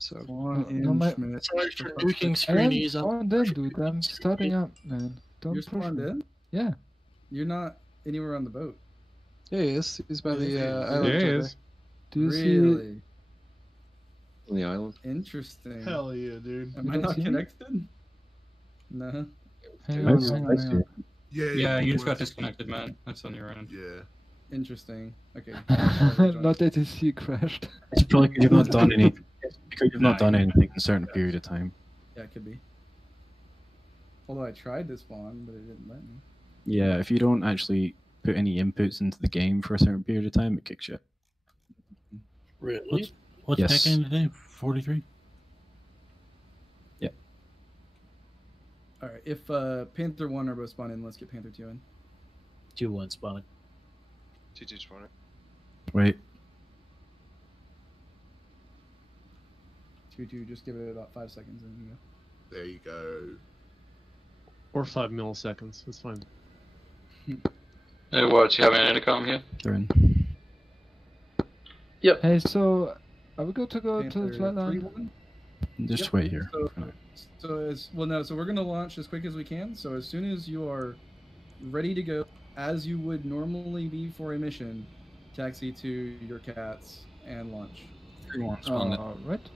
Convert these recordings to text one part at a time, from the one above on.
So Spawn in Schmidt. Sorry for nuking screenies. Spawned in, dude. I'm starting up, man. Don't You're push spawned me. in? Yeah. You're not anywhere on the boat. yeah, he is. He's by the Yeah, island he right is. Do you see? Really? On the island. Interesting. Hell yeah, dude. Am I don't not see me? connected? No. Hang I on, see- hang I on, see hang on. Yeah, Yeah, you just got was. disconnected, man. That's on your end. Yeah. Interesting. Okay. Not ATC crashed. It's probably because you've not done any. It's because you've not done anything in a certain period of time. Yeah, it could be. Although I tried to spawn, but it didn't let me. Yeah, if you don't actually put any inputs into the game for a certain period of time, it kicks you. Really? What's Yes. back in today? 43? Yeah. Alright, if Panther 1 are both spawned in, let's get Panther 2 in. 2-1 spawning. 2-2 spawning. Wait. 2-2, just give it about 5 seconds and you go. There you go. Or 5 milliseconds. That's fine. Hey, what? You having an intercom here? They're in. Hey, so are we good to go to the Panther flatline? 3-1? Just Yep. wait here. So as well, no. So we're gonna launch as quick as we can. So as soon as you are ready to go, as you would normally be for a mission, taxi to your cats and launch. 3-1 spawned in. Alright.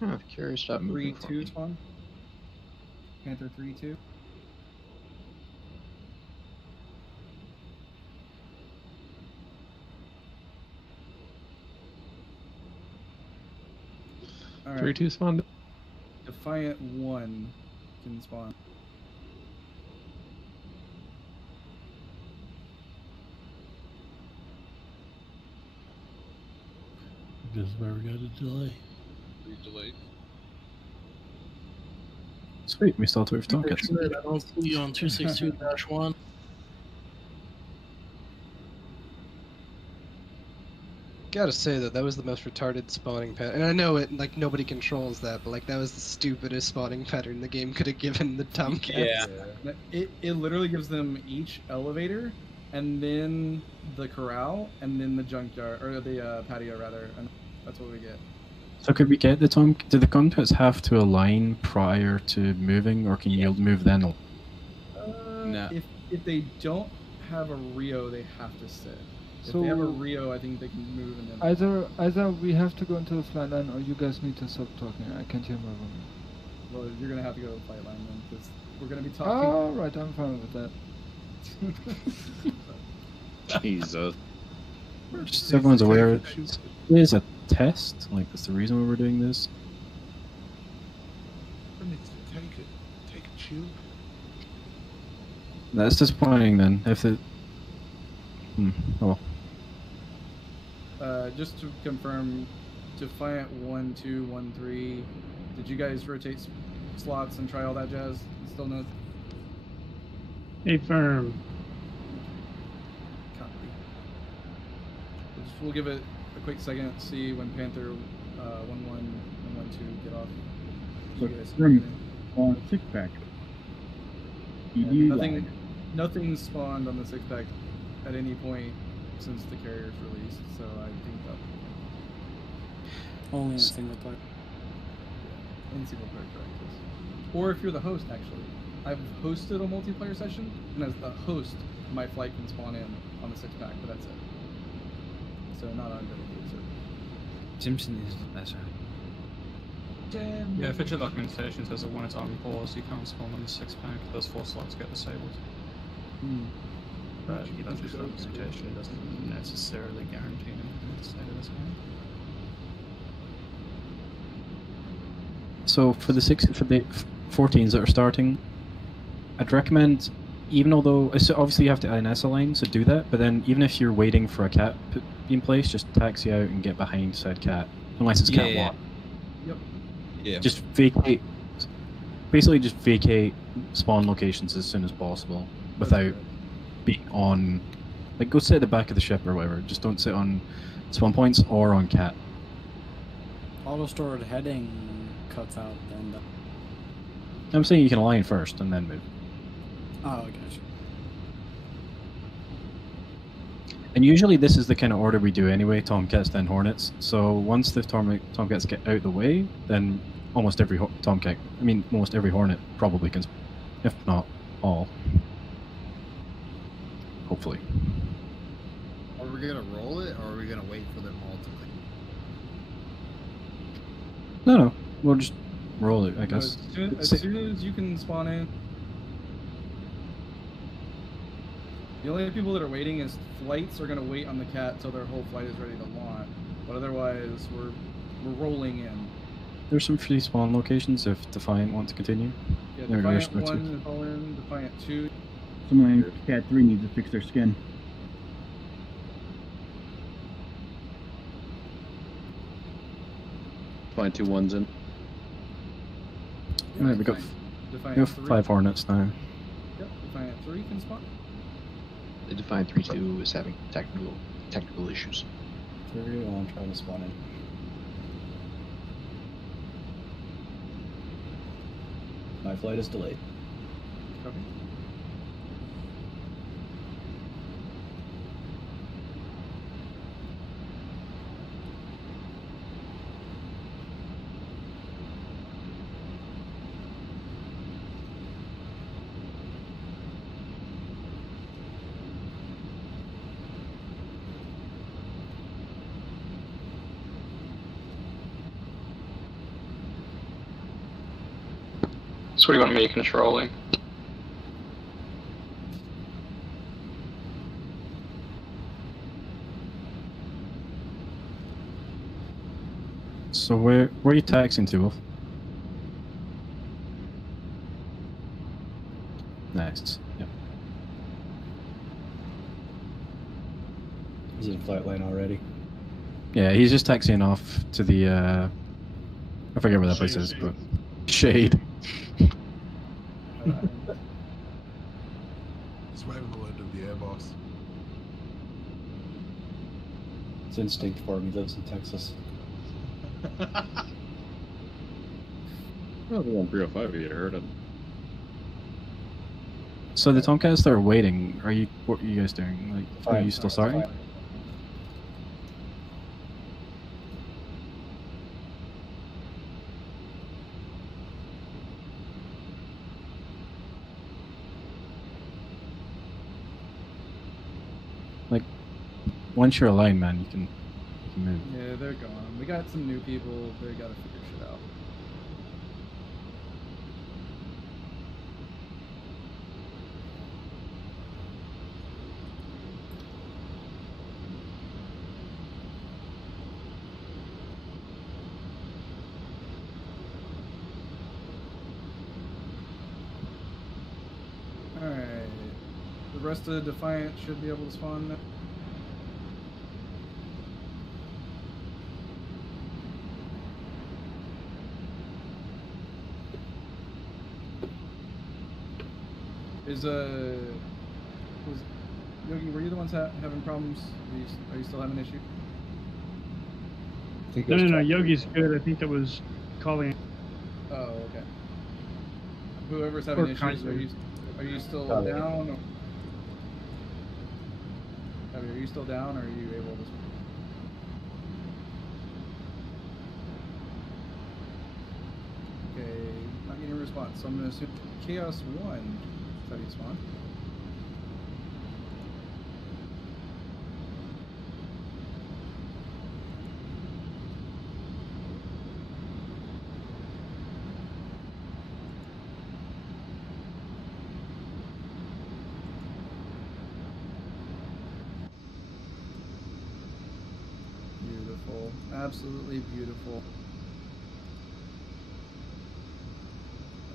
Huh, curious stop moving for 3-2 me. spawn. Panther 3-2. All right. 3-2 spawned. Defiant 1 can spawn. This is where we got a delay. Delayed. Sweet, we start with targets. I don't see you on 262-1. Gotta say that was the most retarded spawning pattern, and I know it like nobody controls that, but like that was the stupidest spawning pattern the game could have given the Tomcats. Yeah. It literally gives them each elevator, and then the corral, and then the junkyard or the patio rather, and that's what we get. So could we get the Tom? Do the Tomcats have to align prior to moving, or can you move then? No. If they don't have a Rio, they have to sit. If So they have a Rio, I think they can move and then. either we have to go into the flatline or you guys need to stop talking. I can't hear my room. Well, you're gonna have to go to the flight line then, because we're gonna be talking. Alright, I'm fine with that. Jesus. Just so everyone's aware, it is a test. Like, that's the reason why we're doing this. I need to take a chill. That's disappointing then. If it. Oh. Just to confirm, Defiant 1, 2, 1, 3. Did you guys rotate slots and try all that jazz? Still no. Hey, firm. Copy. We'll give it a quick second. See when Panther 1, 1 and 1, 2 get off. So, You guys room can- on 6-pack. Nothing spawned on the 6-pack at any point since the carrier's released, so I think that Only in single player. in single player correct. Or if you're the host, actually. I've hosted a multiplayer session, and as the host, my flight can spawn in on the 6-pack, but that's it. So not on dedicated server. Simpson is better. Yeah, feature documentation says that when it's on pause, you can't spawn on the 6-pack. Those 4 slots get disabled. But that's just documentation. It doesn't necessarily guarantee anything at the state of this game. So for the 14s that are starting, I'd recommend, even although so obviously you have to INS align, so do that. But then even if you're waiting for a cat in place, just taxi out and get behind said cat, unless it's cat locked. Yep. Yeah. Just vacate. Basically, just vacate spawn locations as soon as possible without being on. Like, go sit at the back of the ship or whatever. Just don't sit on spawn points or on cat. Auto-stored heading cuts out then. I'm saying you can align first and then move. Oh, gotcha. And usually this is the kind of order we do anyway, Tomcats then Hornets. So once the Tomcats get out the way, then almost every Tomcat, I mean almost every Hornet probably can, if not all. Hopefully. Are we gonna roll it, or are we gonna wait for them all to leave? No, we'll just roll it, I guess. As soon as you can spawn in. The only people that are waiting is flights are gonna wait on the cat till their whole flight is ready to launch. But otherwise, we're rolling in. There's some free spawn locations if Defiant wants to continue. Yeah, There Defiant goes 1 is all in, Defiant 2. Someone in Cat 3 needs to fix their skin. Find 2 1s in. Yeah, we got Defiant 5 Hornets now. Yep, Defiant 3 can spawn. The Defiant 3-2 is having technical issues. 3-1 trying to spawn in. My flight is delayed. Copy. So what do you want me controlling? So where are you taxing to, Wolf? Nice. Yep. He's in flight line already. Yeah, he's just taxiing off to the I forget where that place is, but Shade. Just waving the end of the air, boss. It's instinct for him. He lives in Texas. Oh, the 1305, you heard it. So the Tomcats that are waiting, what are you guys doing? Like, are you still starting? Like, once you're aligned, man, you can move. Yeah, they're gone. We got some new people. They gotta figure shit out. Alright. The rest of the Defiant should be able to spawn now. Yogi, were you the ones having problems? Are you still having an issue? No, Yogi's good. I think it was calling. Oh, okay. Whoever's having issues, are you still down? Or... Are you still down, or are you able to? Okay, not getting a response. So I'm going to assume Chaos 1 is how you spawn. Beautiful. Absolutely beautiful.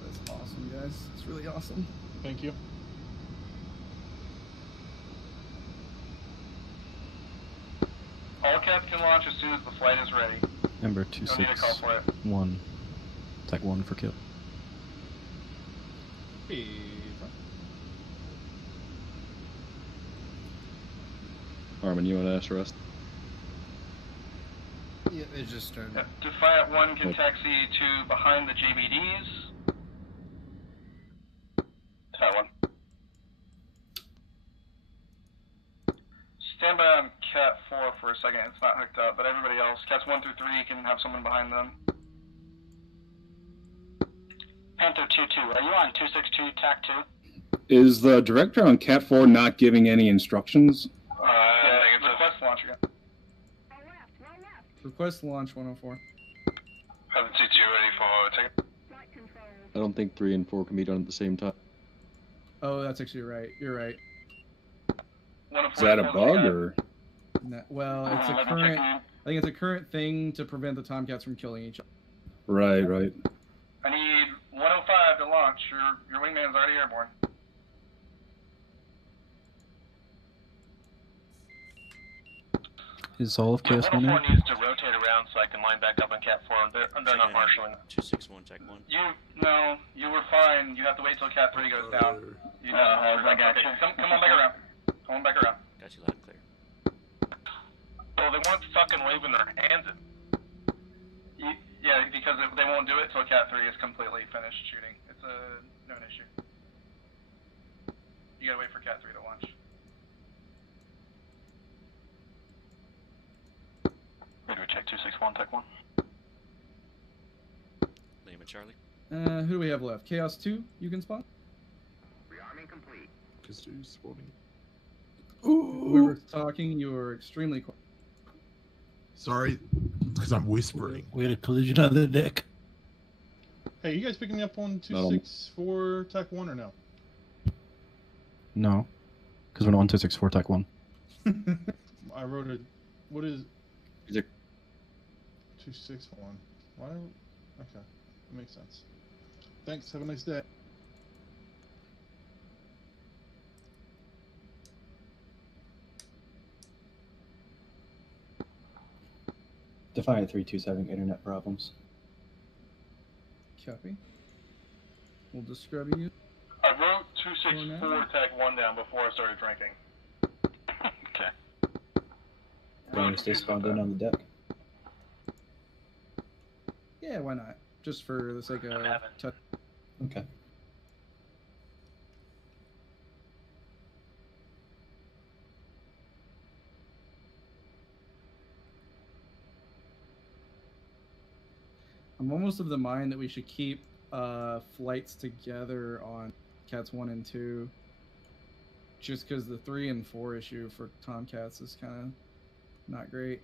That's awesome, guys. It's really awesome. Thank you. All cats can launch as soon as the flight is ready. Number Don't need to call for it. 261. Attack 1 for kill. Hey, Armin, you want to ask the rest? Yeah, it just turned. Yep. Defiant 1 can taxi to behind the JBDs. Defiant 1. stand by on Cat 4 for a second. It's not hooked up, but everybody else, Cats 1 through 3, can have someone behind them. Panther 2-2, are you on 262 TAC 2? Is the director on Cat 4 not giving any instructions? Request launch again. Request launch 104. Have the 2-2 ready for take. I don't think 3 and 4 can be done at the same time. Oh, that's actually right. You're right. Is that a bug or? No, well, it's a current. I think it's a current thing to prevent the Tomcats from killing each other. Right, right. I need 105 to launch. Your wingman's already airborne. Is all of Chaos 1 in? 104 needs to rotate around so I can line back up on Cat 4. They're not marshalling. 261, check 1. You were fine. You have to wait till Cat 3 goes down. I got you. Come on back around. Come on back around. Got you loud and clear. Well, they weren't fucking waving their hands at. Yeah, because they won't do it till Cat 3 is completely finished shooting. It's a known issue. You gotta wait for Cat 3 to launch. Radio check 261, tech 1. Name it, Charlie. Who do we have left? Chaos 2, you can spawn? Rearming complete. Because you're spawning. We were talking, you were extremely quiet. Sorry, because I'm whispering. We had a collision on the deck. Hey, you guys picking me up on 264 TAC 1 or no? No, because we're not on 264 TAC 1. I wrote a. What is. Is it 261. Why? Okay, that makes sense. Thanks. Have a nice day. Defiant 3-2's having internet problems. Copy. We'll just scrub you. I wrote 264 TAC 1 down before I started drinking. Okay. Want to stay spawned in on the deck? Yeah, why not? Just for the sake of touch. Okay. I'm almost of the mind that we should keep flights together on Cats 1 and 2. Just because the 3 and 4 issue for Tomcats is kind of not great.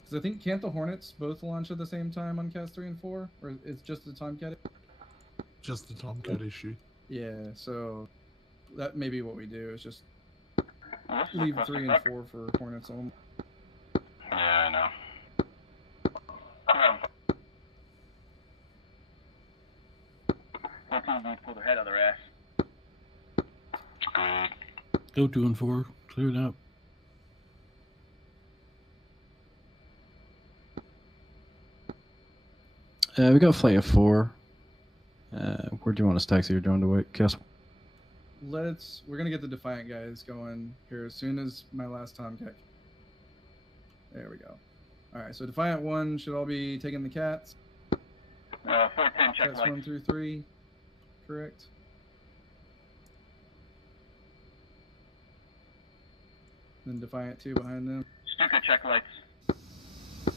Because I think, can't the Hornets both launch at the same time on Cats 3 and 4? Or it's just the Tomcat? Just the Tomcat issue. Yeah, so that may be what we do, is just leave 3 and 4 for Hornets only. Yeah, I know. Pull their head out of their ass. Go 2 and 4. Clear it up. We got a flight of 4. Where do you want us taxi or do you want to wait? Chaos? We're gonna get the Defiant guys going here as soon as my last Tomcat. There we go. Alright, so Defiant 1 should all be taking the cats. 410 check Cats lights. 1 through 3. Correct. Then Defiant 2 behind them. Stuka check lights.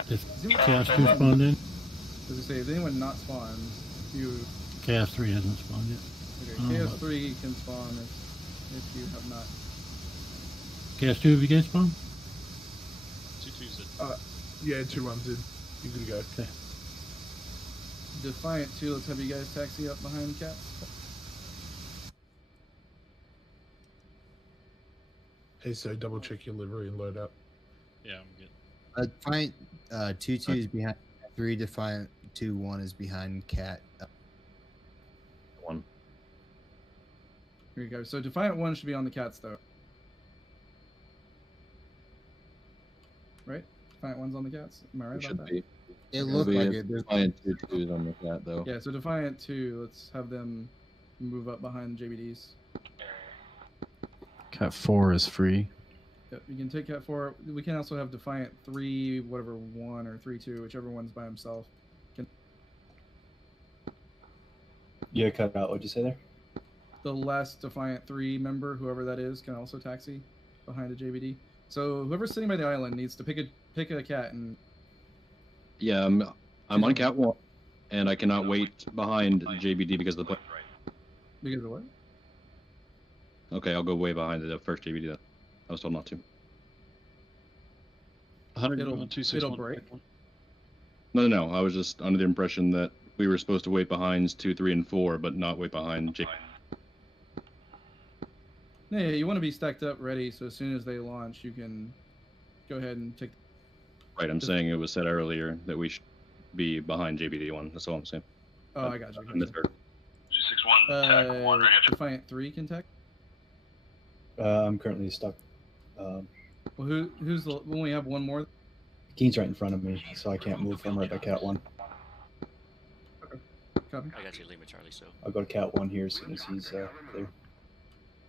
Is Chaos 2 spawned in? As I say, if anyone not spawned, you... Chaos 3 hasn't spawned yet. Okay, Chaos 3 can spawn if you have not. Chaos 2, have you guys spawned? 2-2's in. Yeah, 2-1's in. You gotta go. Okay. Defiant 2, let's have you guys taxi up behind cats. Hey, so double check your livery and load up. Yeah, I'm good. Defiant 2-2 is behind 3. Defiant 2-1 is behind Cat 1. Here you go. So Defiant 1 should be on the cats though. Right? Defiant 1's on the cats? Am I right about that? Be. It looked like it. Defiant 2-2 is on the cat though. Yeah, so Defiant 2, let's have them move up behind JBDs. Cat 4 is free. Yep, you can take Cat 4. We can also have Defiant 3, whatever 1 or 3-2, whichever one's by himself. Yeah, cut out. What'd you say there? The last Defiant 3 member, whoever that is, can also taxi behind a JBD. So whoever's sitting by the island needs to pick a cat and. Yeah, I'm on Cat 1, and I cannot wait behind JBD because of the play. Because of what? Okay, I'll go way behind the first JBD then. I was told not to. 100 break. No. I was just under the impression that we were supposed to wait behind 2, 3, and 4, but not wait behind JBD. Yeah, you want to be stacked up, ready, so as soon as they launch, you can go ahead and take. Right, I'm saying it was said earlier that we should be behind JBD1. That's all I'm saying. Oh, I got you. I misheard. 261, tack 1, ready to. Defiant 3 can tech. I'm currently stuck. Well, who's the? When we have one more. Keen's right in front of me, so I can't move. I'm right by Cat 1. Okay. Copy. I got you, Lima Charlie. So I'll go to Cat 1 here as soon as he's clear.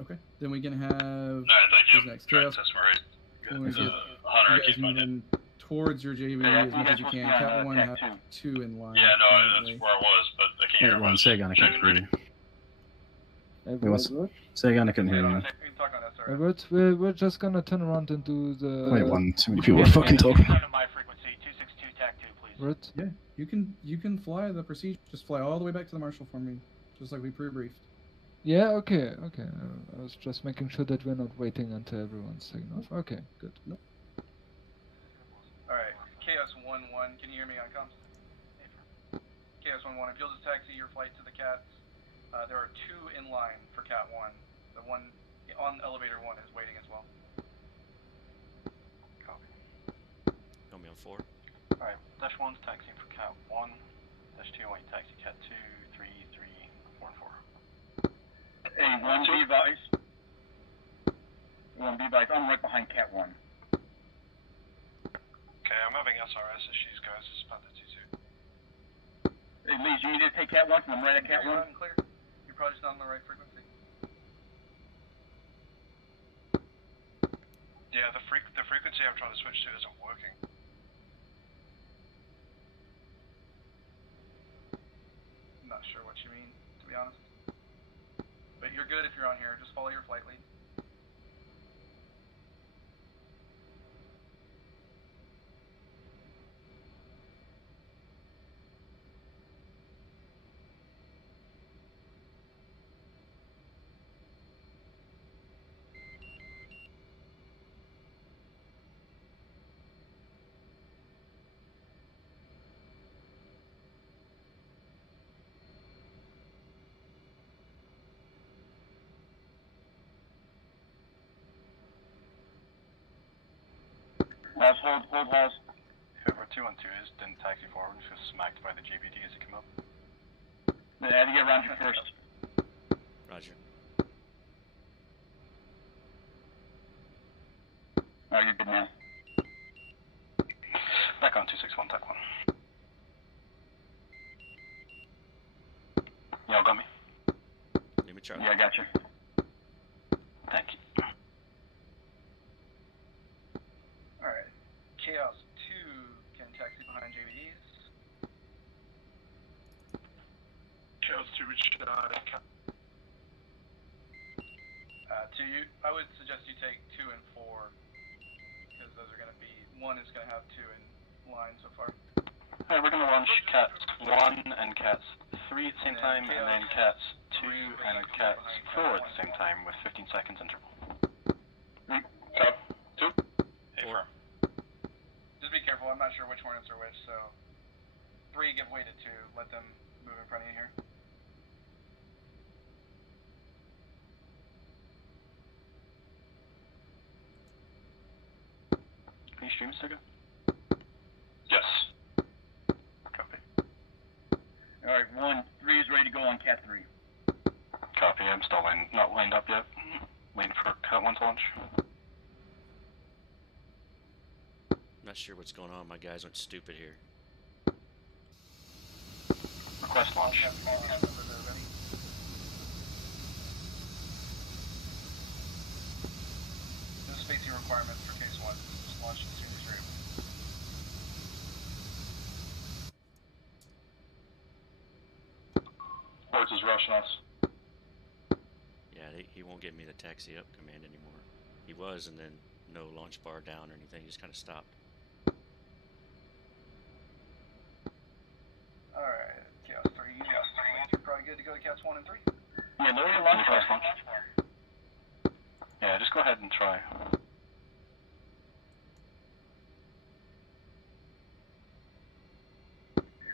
Okay. Then we can have. Alright, thank you. Who's next? Chaos. That's right. When we get, Hunter, you guys moving towards your JV as much as you can. Cat 1 have 2 in line. Yeah, no, that's where I was, but I can't hear One second, I can't hear you. Edward, Say again, I couldn't hear you. Edward, we're just gonna turn around and do the. Wait, too many people are fucking talking. Right? Yeah, you can fly the procedure. Just fly all the way back to the marshal for me, just like we pre-briefed. Yeah, okay. I was just making sure that we're not waiting until everyone's taken off. Okay, good. Nope. Alright, Chaos 1-1, can you hear me on comms? Chaos 1-1, if you'll just taxi your flight to the cats, there are 2 in line for Cat 1. The one on elevator 1 is waiting as well. Copy. Got me on 4. Alright, Dash 1's taxiing for Cat 1. Dash 2, I want you to taxi Cat 2, 3, 4, and 4. Hey, 1 be advised. 1 be advised, I'm right behind Cat 1. Okay, I'm having SRS issues, guys. It's about the 2-2. Hey, Lee, you need to take Cat 1 from I'm right at Cat 1? Clear. You're probably just not on the right frequency. Yeah, the frequency I'm trying to switch to isn't working. I'm not sure what you mean, to be honest. But you're good if you're on here. Just follow your flight lead. Hold, Haas. Whoever 212 is didn't taxi forward, just smacked by the GBD as it came up. I had to get around here first. Roger. Oh, you're good now. Back on 261, tack 1. Y'all got me? Lima Charlie. Yeah, I got you. Thank you. Alright. Chaos 2 can taxi behind JVDs. Chaos 2 reached I would suggest you take 2 and 4, because those are going to be, 1 is going to have 2 in line so far. Alright, we're going to launch Cats 1 and Cats 3 at the same time, and then Cats 2 and Cats 4 at the same time with 15 seconds interval. Top 2. Hey, firm. Just be careful, I'm not sure which Hornets are which, so 3 give way to 2, let them move in front of you here. Can you stream, Suga? Yes. Copy. Alright, 3 is ready to go on Cat 3. Copy, I'm still not lined up yet. Waiting for Cat 1 to launch. Not sure what's going on. My guys went stupid here. Request launch. No spacing requirements for case 1. Just launch as soon as you're able. Ports is rushing us. Yeah, he won't give me the taxi up command anymore. He was, and then no launch bar down or anything. He just kind of stopped. Alright, Chaos 3, you're probably good to go to Cats 1 and 3. Yeah, lower your launch bar. Yeah, just go ahead and try.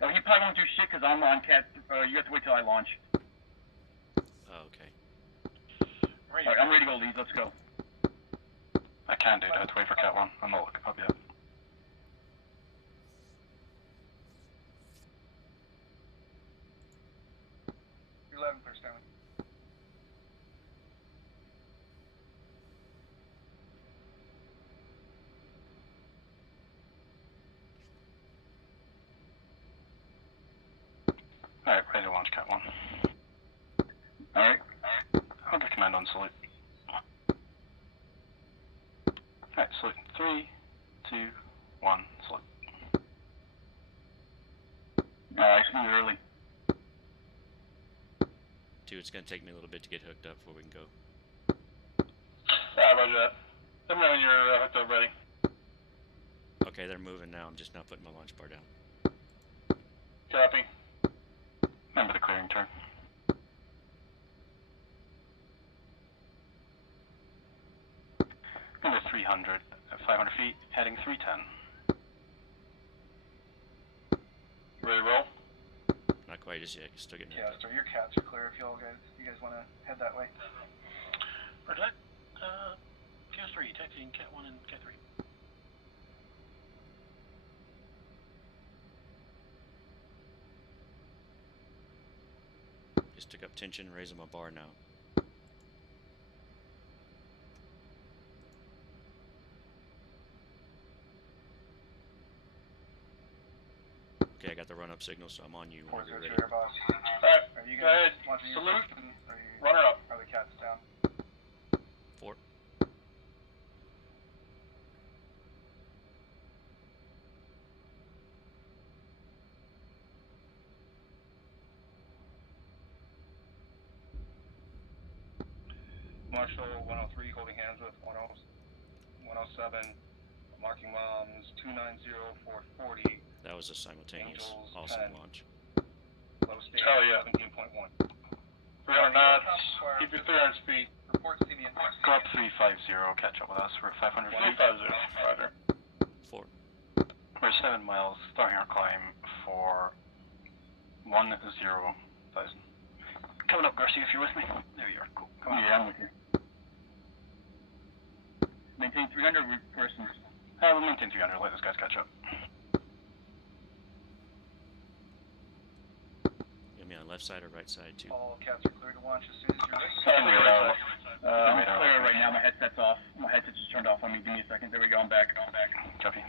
Oh, he probably won't do shit because I'm on Cat. You have to wait till I launch. Oh, okay. Alright, I'm ready to go, Leeds. Let's go. I can't do that. I have to wait for Cat 1. I'm not looking up yet. You're 11 clear, Stanley. Alright, ready to launch Cat 1. Alright. I'll give command on salute. Alright, salute. 3, 2, 1, salute. I see you early. 2, it's going to take me a little bit to get hooked up before we can go. Yeah, roger that. Let me know when you're hooked up ready. Okay, they're moving now. I'm just not putting my launch bar down. Copy. Remember the clearing turn. Number 300, 500 feet, heading 310. Ready to roll? Not quite just yet. Still getting Yeah, hooked so up. your Cats are clear if you guys want to head that way. Roger that. Chaos 3, taxiing Cat 1 and Cat 3. Just took up tension, raising my bar now. Okay, I got the run-up signal, so I'm on you whenever you're ready. Boss. Alright, Are you go ahead. Salute. Runner up. Are the Cats down? 4. Marshall 103 holding hands with 107, marking bombs 290-440. That was a simultaneous, Angels, awesome 10. launch. Low stage Hell yeah. 17.1. 300 knots, keep your 300 speed. Report see me in Go up 350, catch up with us. We're at 500 feet. 350, roger. 4. We're 7 miles, starting our climb for 10,000. Coming up, Garcia, if you're with me. There you are, cool. Come on. Yeah, I'm with you. Maintain 300 persons. We'll maintain 300, let those guys catch up. You mean on left side or right side, too? All Cats are clear to launch as soon as you're ready. I'm clear right now. My headset's off. My headset's just turned off on me. Give me a second. There we go. I'm back. Copy.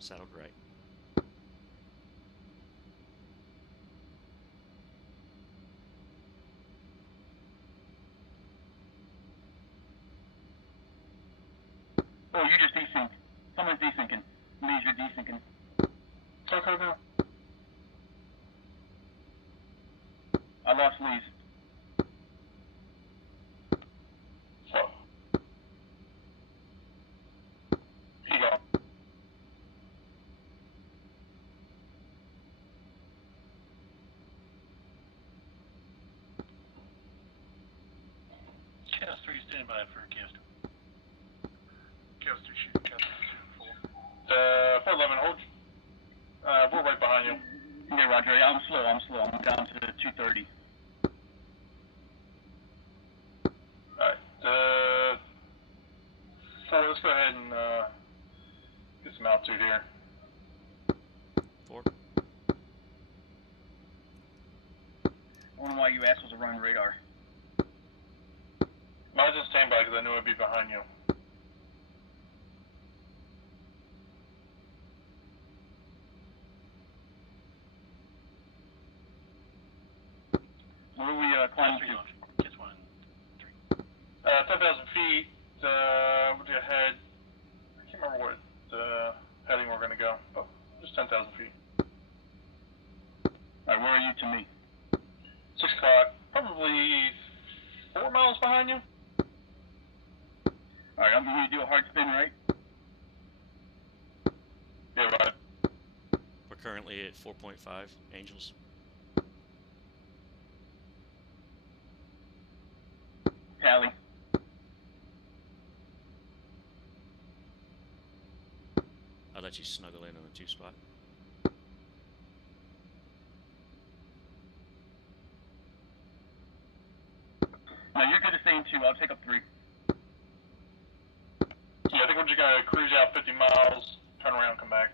Saddled right. Oh, you just desynced. Someone's desyncing. Lee's, you're desyncing. Okay, now. I lost Lee's. So. He gone. Chaos 3 standing by for Chaos 2. Chaos 2 shoot. Chaos 2 full. 411, hold. We're right behind you. Yeah, Roger. I'm slow. I'm down to 230. Alright, 4, let's go ahead and get some altitude here. 4. I wonder why you assholes are running radar. I was just standing by because I knew I'd be behind you. Where are we climbing to? Kids 1 and 3. 10,000 feet, we'll do ahead. I can't remember what heading we're going to go. Oh, just 10,000 feet. Alright, where are you to me? 6 o'clock, probably 4 miles behind you. Alright, I'm going to do a hard spin, right? Yeah, right. We're currently at 4.5 angels. Tally. I'll let you snuggle in on the 2 spot. No, you're good at staying 2. I'll take up 3. Yeah, I think we're just gonna cruise out 50 miles, turn around, and come back.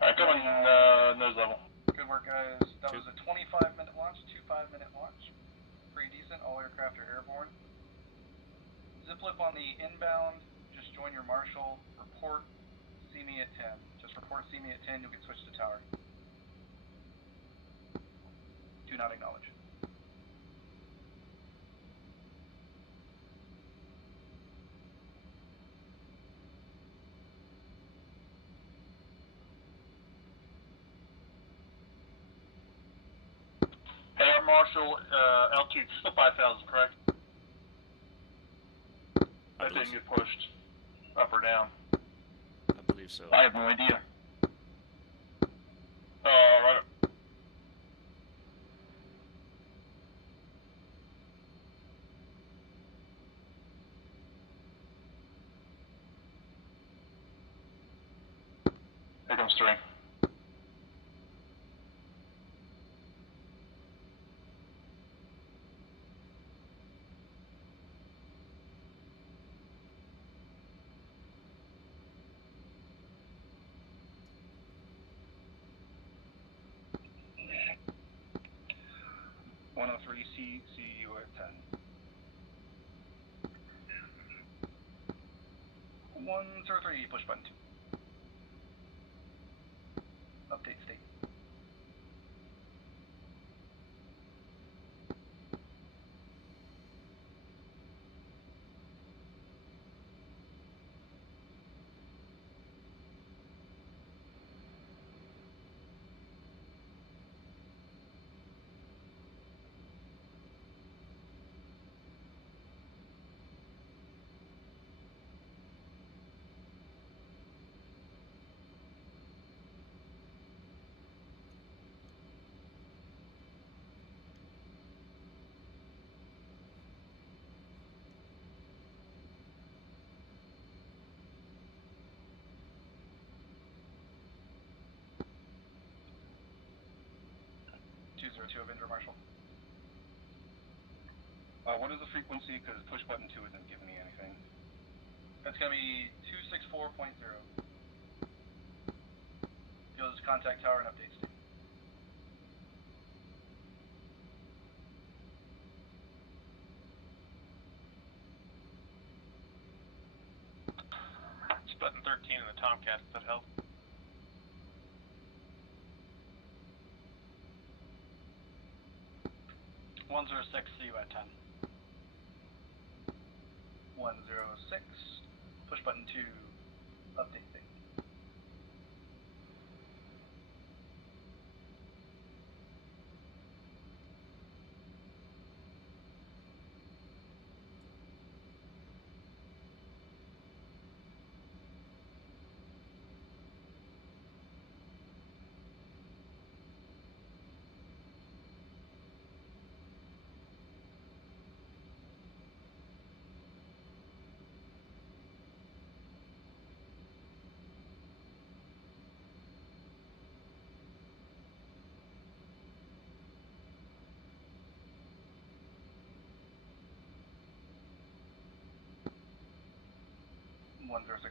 Alright, coming nose level. Good work, guys. That was a 25-minute launch, 2 5-minute launch. Pretty decent. All aircraft are airborne. Zip lip on the inbound. Just join your marshal. Report. See me at 10. Just report. See me at 10. You'll get switched to tower. Do not acknowledge. Hey, Air Marshal, altitude still 5,000, correct? That didn't get pushed up or down. I believe so. I have no idea. Right. Here comes 3. See you at 10. 103, push button 2. Update state. Of Indra Marshal. What is the frequency? Because push button 2 isn't giving me anything. That's going to be 264.0. You'll just contact tower and update state. It's button 13 in the Tomcat, if that helps. See you at 10. 106. Push button 2. Update thing.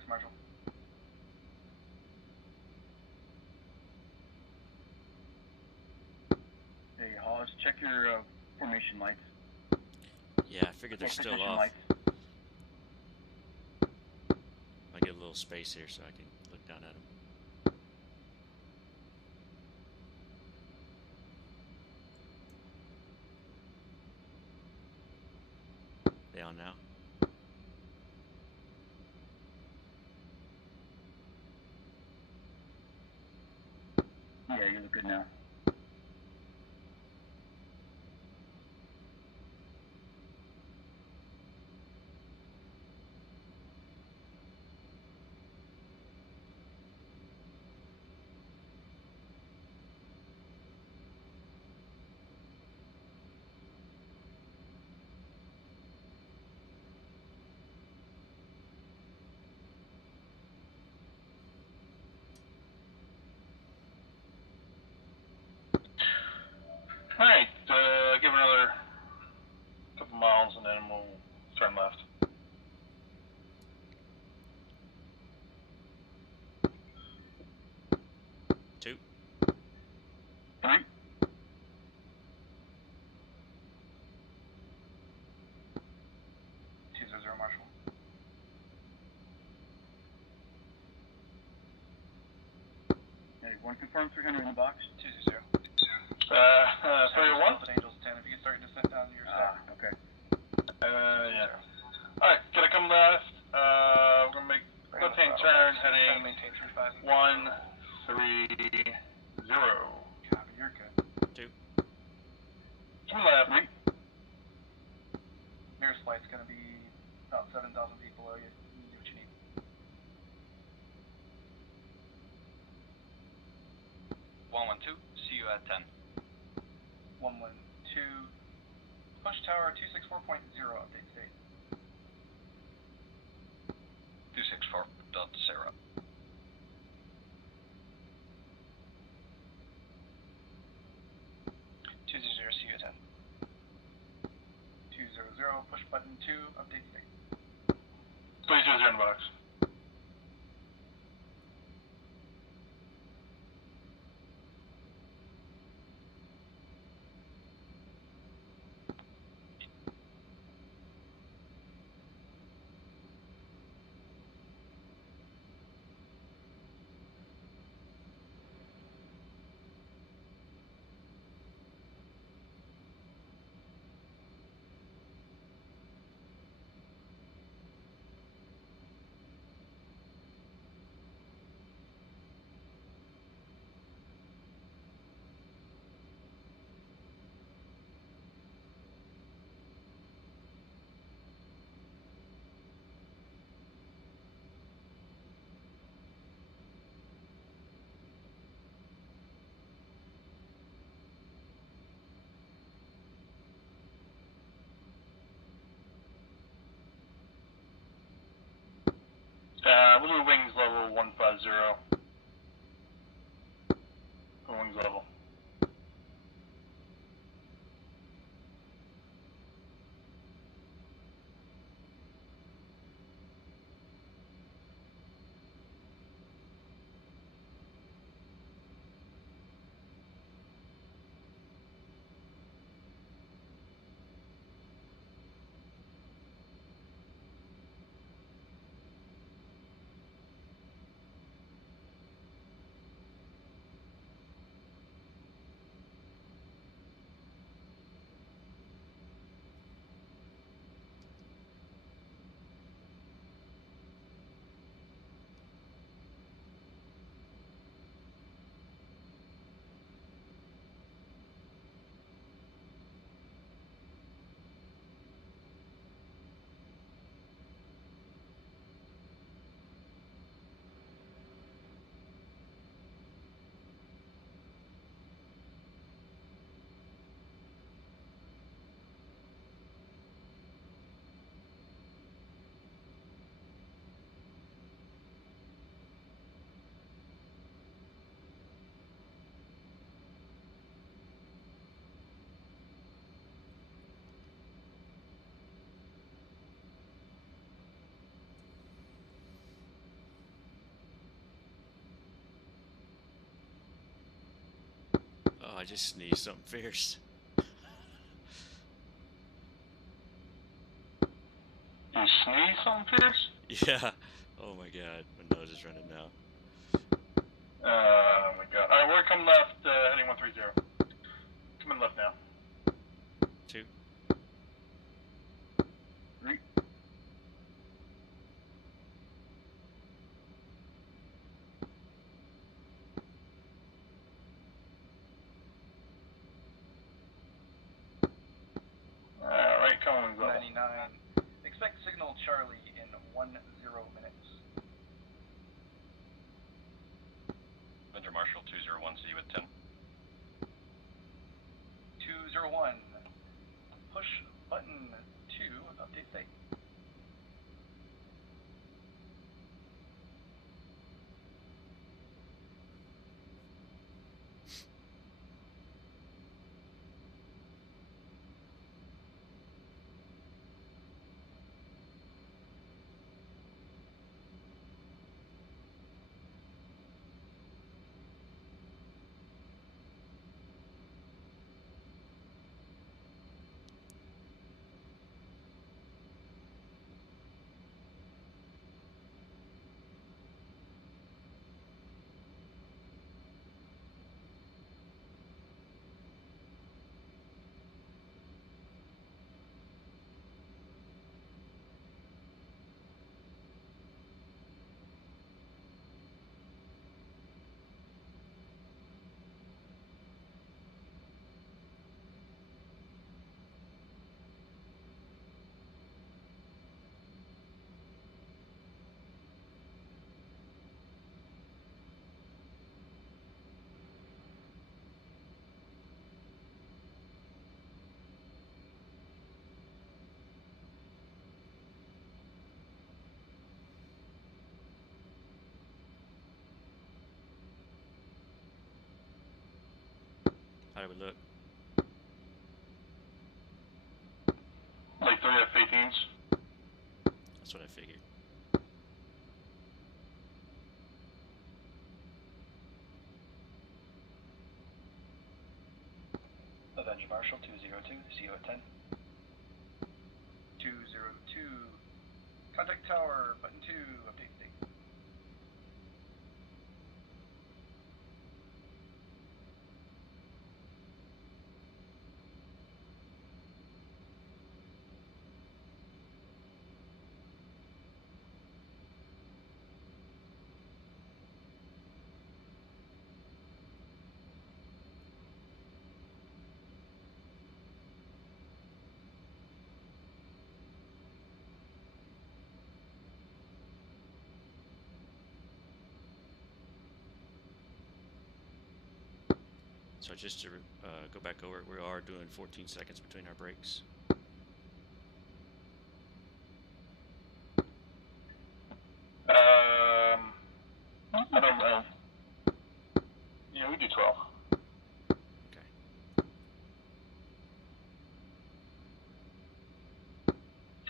Marshal. Hey, Hollis, check your formation lights. Yeah, I figured they're still off. Lights. I get a little little space here so I can look down at them. They on now? Yeah, you look good now. Alright, give it another couple miles and then we'll turn left. Two. Three. Marshall. Hey, one confirmed 300 in the box. 2-0. 301? Angels 10. If you can start your descent down your stack. Okay. Yeah. Alright, gonna come left. We're gonna make left-hand turn heading 1, 3, 0. Copy, you're good. 2. Come left. Nearest flight's gonna be about 7,000 feet below you. You can do what you need. 112, see you at 10. 112. Push tower 264.0 update state. 264.0. 200, see you at 10. 200, push button 2, update state. 300 in the box. We'll do wings level 150. Wings level. Oh, I just sneezed something fierce. You sneeze something fierce? Yeah. Oh my god, my nose is running now. Oh my god. Alright, we're coming left, heading 130. Coming left now. 2. 3. Alright, coming level. 99. Expect signal Charlie in 10 minutes. Vendor Marshal 201, see you at 10. 201. Push button 2, update state. How do we look? Like 3 F-18s. That's what I figured. Avenger Marshal 202, see you at 10. 202. Contact tower, button 2, update state. So just to go back over it, we are doing 14 seconds between our breaks. I don't know. Yeah, we do 12. Okay.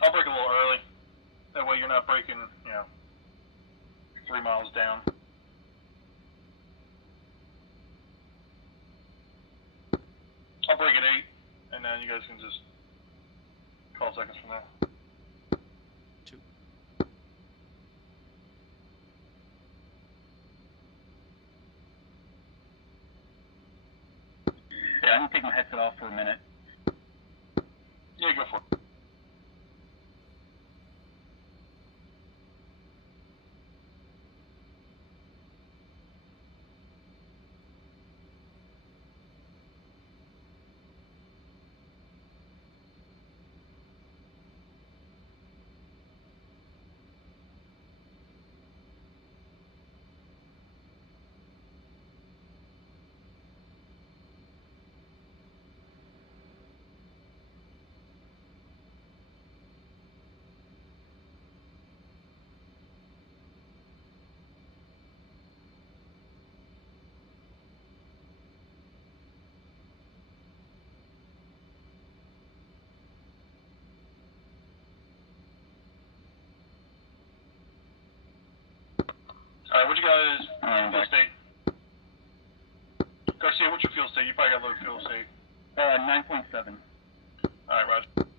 I'll break a little early. That way you're not breaking, 3 miles down. I'll break at 8, and then you guys can just call seconds from there. 2. Yeah, I'm gonna take my headset off for a minute. Yeah, go for it. Alright, what you guys fuel state? Garcia, what's your fuel state? You probably got low fuel state. 9.7. Alright, Roger.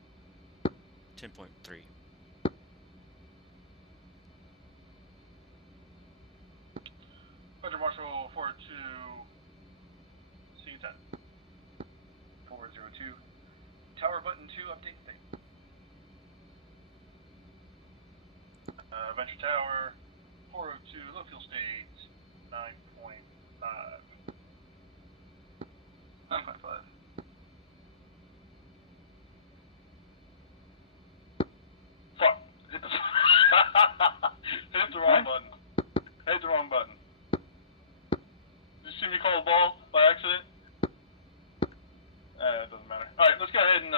10.3. Tower button 2, update state. Venture Tower, 402, low fuel state, 9.5. 9.5. Fuck. Hit the hit the wrong button. Hit the wrong button. Did you see me call the ball by accident? It doesn't matter. Alright, let's go ahead and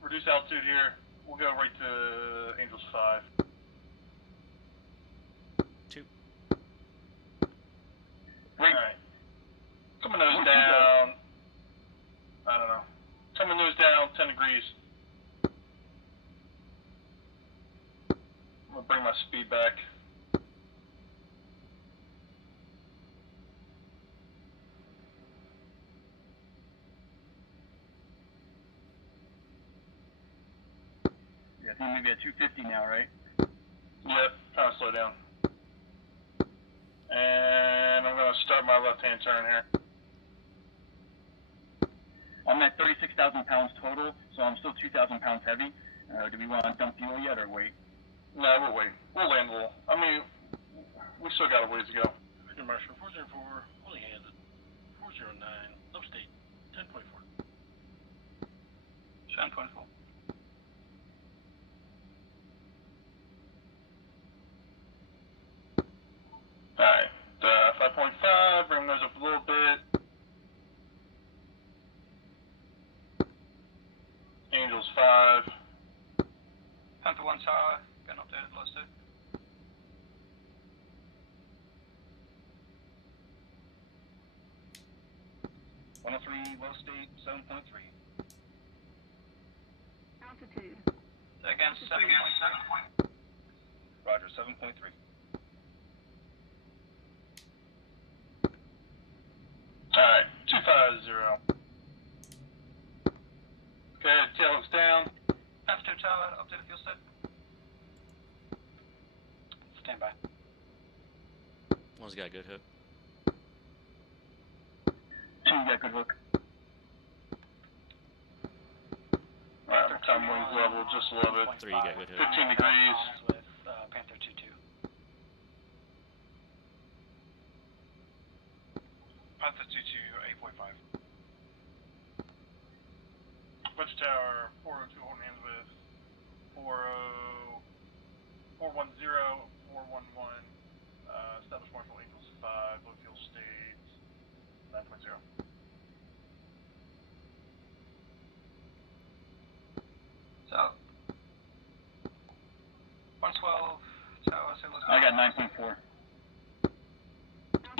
reduce altitude here. We'll go right to Angels 5. 2. Alright. Coming nose down. I don't know. Coming nose down, 10 degrees. I'm gonna bring my speed back. Yeah, I think maybe at 250 now, right? Yep, trying to slow down. And I'm gonna start my left-hand turn here. I'm at 36,000 pounds total, so I'm still 2,000 pounds heavy. Do we want to dump fuel yet or wait? No, we'll wait. We'll land a little. I mean, we still got a ways to go. Marshal 404, holding hands at 409, upstate 10.4. 10.4. Alright, 5.5, bring those up a little bit. Angels 5. Panther 1 tower, getting up there, let's do. Low state 7.3. Altitude. Again, 7.7. Roger, 7.3. Alright, 250. Okay, tail looks down. Panther 2 tower, up to the fuel set. Stand by. One's got a good hook. 2 got good hook. Alright, time wings level just a little bit. 3 got good hook. 15 degrees. With Panther 2-2. Panther 2-2, 8.5. Bunch Tower, 402, holding hands with 410, 411, established Marshal Angels 5, low fuel state, 9.0. So, 112, Tower, so let's I got 9.4.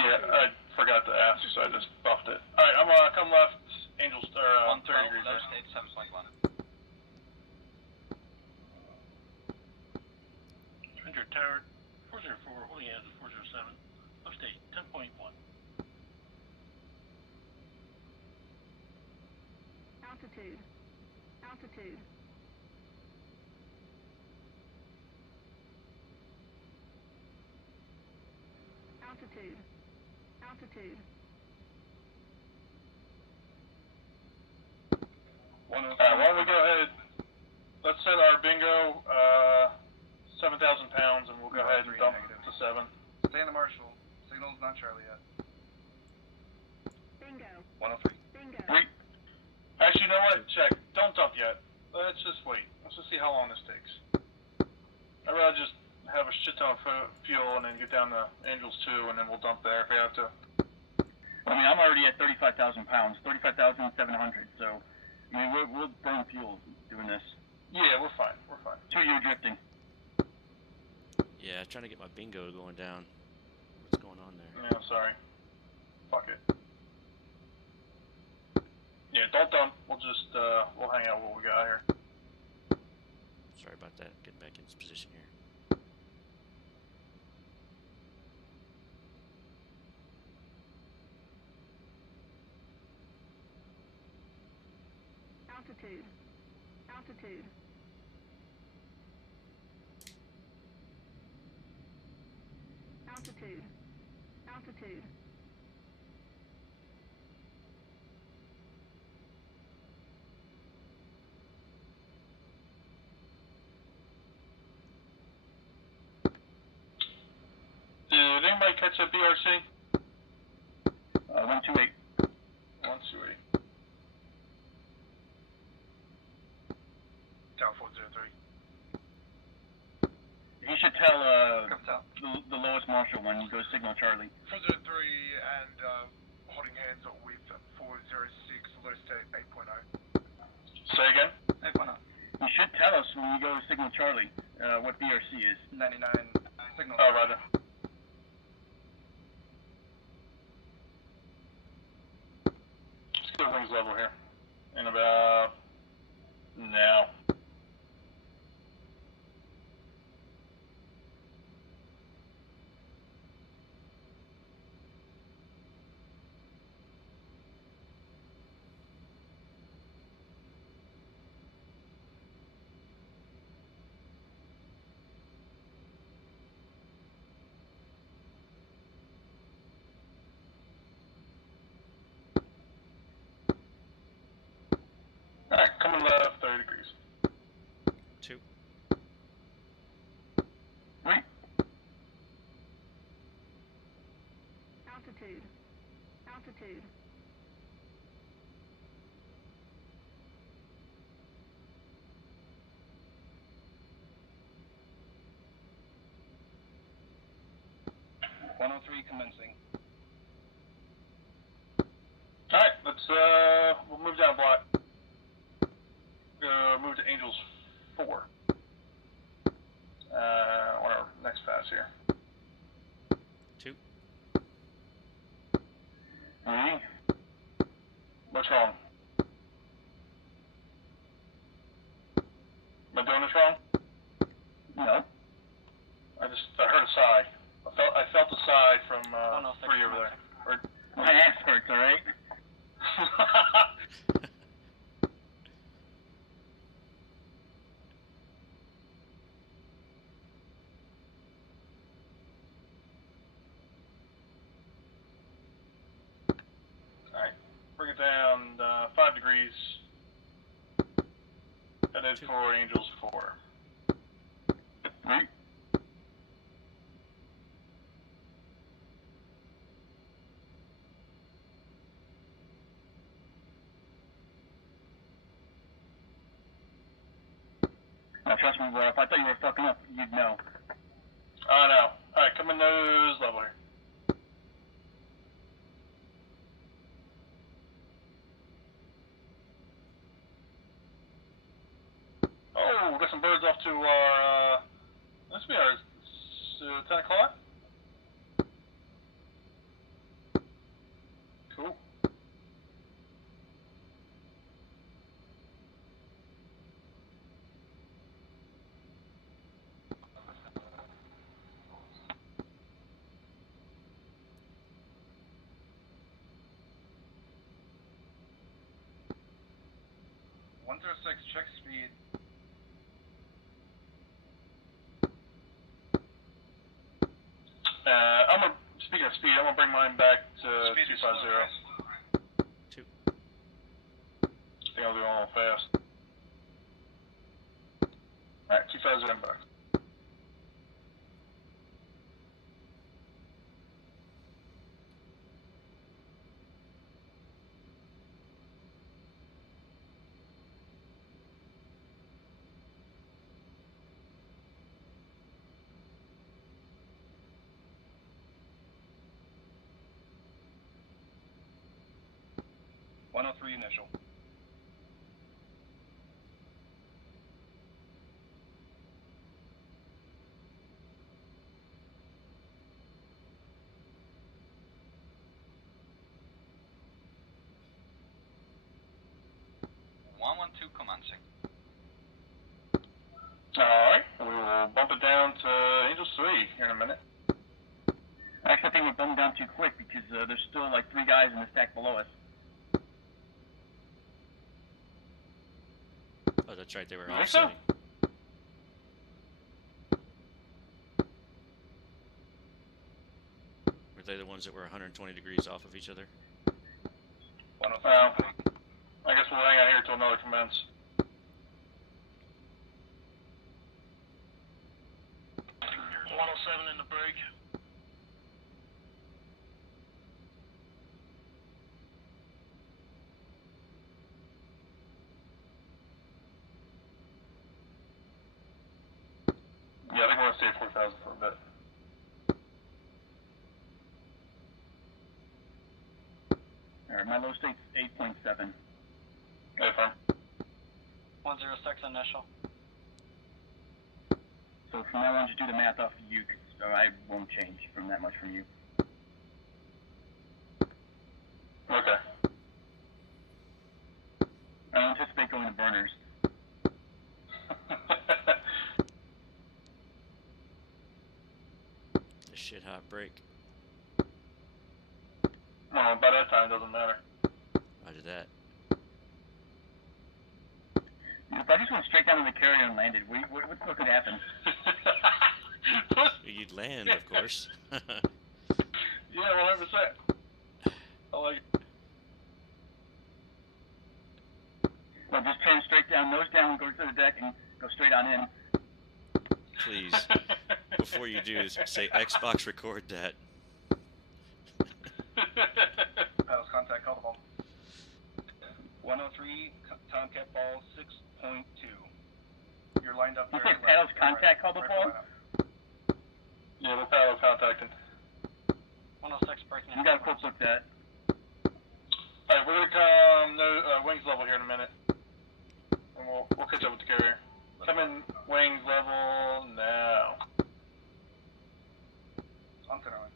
Yeah, I forgot to ask, so I just buffed it. Alright, I'm gonna come left, Angels, or 30 degrees Low there. state 7.1. Venture Tower 404, holding hands at 407, upstate 10.1. Altitude. Altitude. Altitude. Altitude. Why don't we go ahead, let's set our bingo, 7,000 pounds, and we'll go ahead and dump to 7. Stay in the Marshal. Signal's not Charlie yet. Bingo. 103. Bingo. Wait. Actually, you know what? Check. Don't dump yet. Let's just wait. Let's just see how long this takes. I'd rather just have a shit ton of fuel and then get down to Angels 2, and then we'll dump there if we have to. I mean, I'm already at 35,000 pounds, 35,700, so, I mean, we'll burn fuel doing this. Yeah, we're fine. We're fine. 2-year drifting. Yeah, trying to get my bingo going down. What's going on there? Yeah, sorry. Fuck it. Yeah, don't dump. We'll just, we'll hang out what we got here. Sorry about that. Getting back into position here. Altitude. Altitude. Altitude. Altitude. somebody catch a BRC? 128. 128. Tower 403. You should tell the lowest marshal when you go signal Charlie. 403 and holding hands with 406, let us take 8.0. Say again? 8.0. You should tell us when you go signal Charlie what BRC is. 99 signal. Oh, right. Just get wings level here. In about now. Alright, coming left 30 degrees. 2. 3. Altitude. Altitude. Commencing. Alright, let's we'll move down a block. Move to Angels 4. On our next pass here. 2. 3. What's wrong? Am I doing this wrong? No. I heard a sigh. I felt a sigh from 3 over there. Or, my ass hurts, alright? Alright, bring it down 5 degrees. Headed for Angels 4. 3. Now trust me, bro, if I thought you were fucking up, you'd know. I know. Alright, coming nose level here. Oh, we got some birds off to our, this will be our 10 o'clock? Cool. Check speed. I'm gonna, speaking of speed, I'm gonna bring mine back to Speed 250. 2. I think I'll do it a little fast. Alright, 250 back. Initial. Commencing. Alright, we will bump it down to Angels 3 here in a minute. Actually, I think we're bumping down too quick because there's still like 3 guys in the stack below us. Oh, that's right, they were You think offsetting. Were they the ones that were 120 degrees off of each other? Well, I guess we'll hang out here till another commence. In the break. stay at 4,000 for a bit. Alright, my low state's 8.7. Okay, firm. 106 initial. So from now on, just do the math off of you, so I won't change from that much from you. Okay. I don't anticipate going to burners. The shit hot break. No, by that time it doesn't matter. Roger that. If I just went straight down to the carrier and landed, what could happen? You'd land, of course. Yeah, 100%. I like it. Well, just turn straight down, nose down, go to the deck, and go straight on in. Please, before you do, say Xbox record that. Paddles contact, call the ball. 103, Tomcat ball 6.2. You're lined up You very said paddles contact, call the ball? Yeah, we're paddle contacting. 106 breaking. You gotta quick look that. Alright, we're gonna come wings level here in a minute. And we'll catch up with the carrier. Come in wings level now. On center line.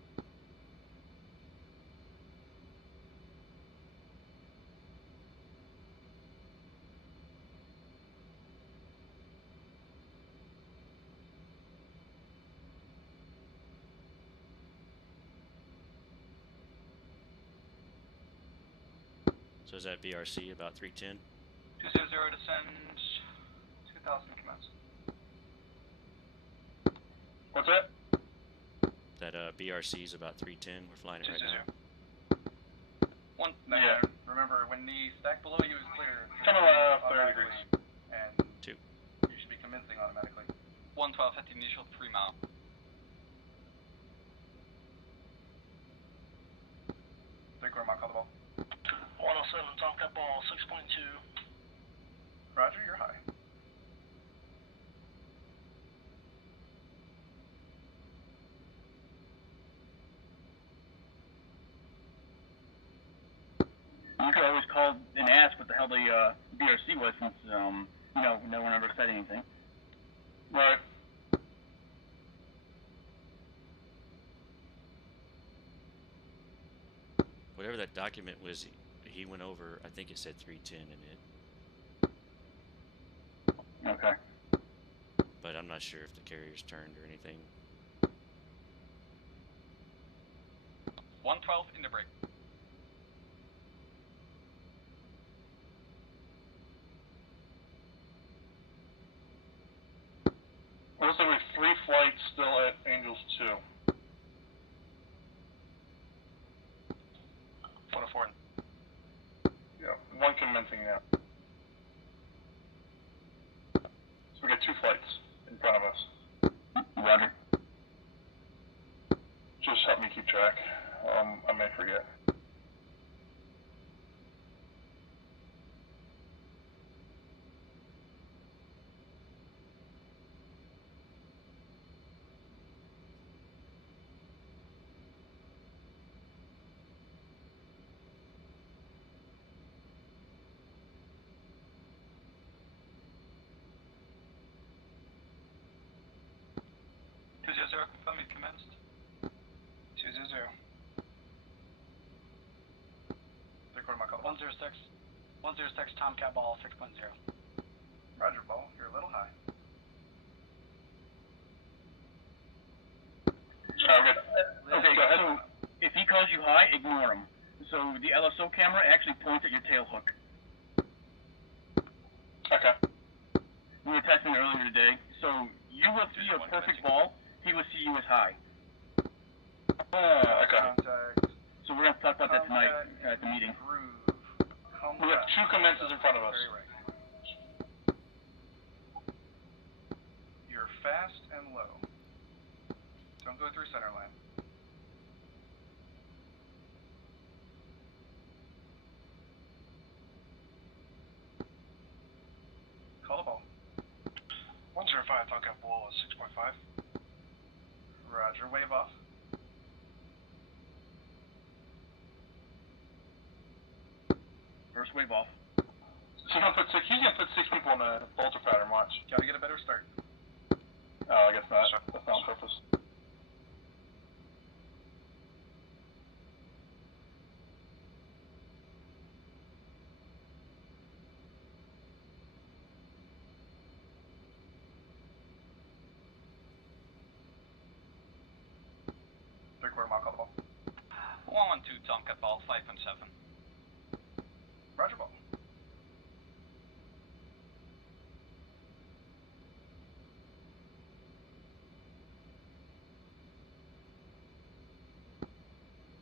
So is that BRC about 310? 200 descend, 2000 commence. What's that? That BRC is about 310. We're flying it right now. One. Yeah. Remember, when the stack below you is clear, Come on, 30 degrees. And 2. You should be commencing automatically. 112 at the initial 3 mile. Three-quarter mile, call the ball. 107 Tomcat ball 6.2. Roger, you're high. You could always call and ask what the hell the BRC was, since no one ever said anything. Right. Whatever that document was, he went over. I think it said 310 in it. Okay. But I'm not sure if the carrier's turned or anything. 112 into break. Looks like we have 3 flights still at Angels 2. 104. Yeah, 1 commencing now. So we got 2 flights in front of us. Roger. Just help me keep track. I may forget. Confirm it commenced. 200. Three-quarter mile, call the ball. 106. 106 Tomcat ball 6.0. Roger, ball. You're a little high. Good. Okay, so if he calls you high, ignore him. So the LSO camera actually points at your tail hook. Okay. We were testing it earlier today, so you will see a perfect ball. He will see you as high. Okay. Contact. So we're gonna talk about that tonight at the meeting. We have 2 commences in front of us. You're fast and low. Don't go through center line. Call the ball. 105 Tomcat ball 6.5. Roger, wave off. First wave off. He's gonna put 6 people in a bolter pattern, watch. Gotta get a better start. Oh, I guess not. That's not on purpose. Three-quarter mile, call the ball. 112 Tomcat ball, 5.7. Roger, ball.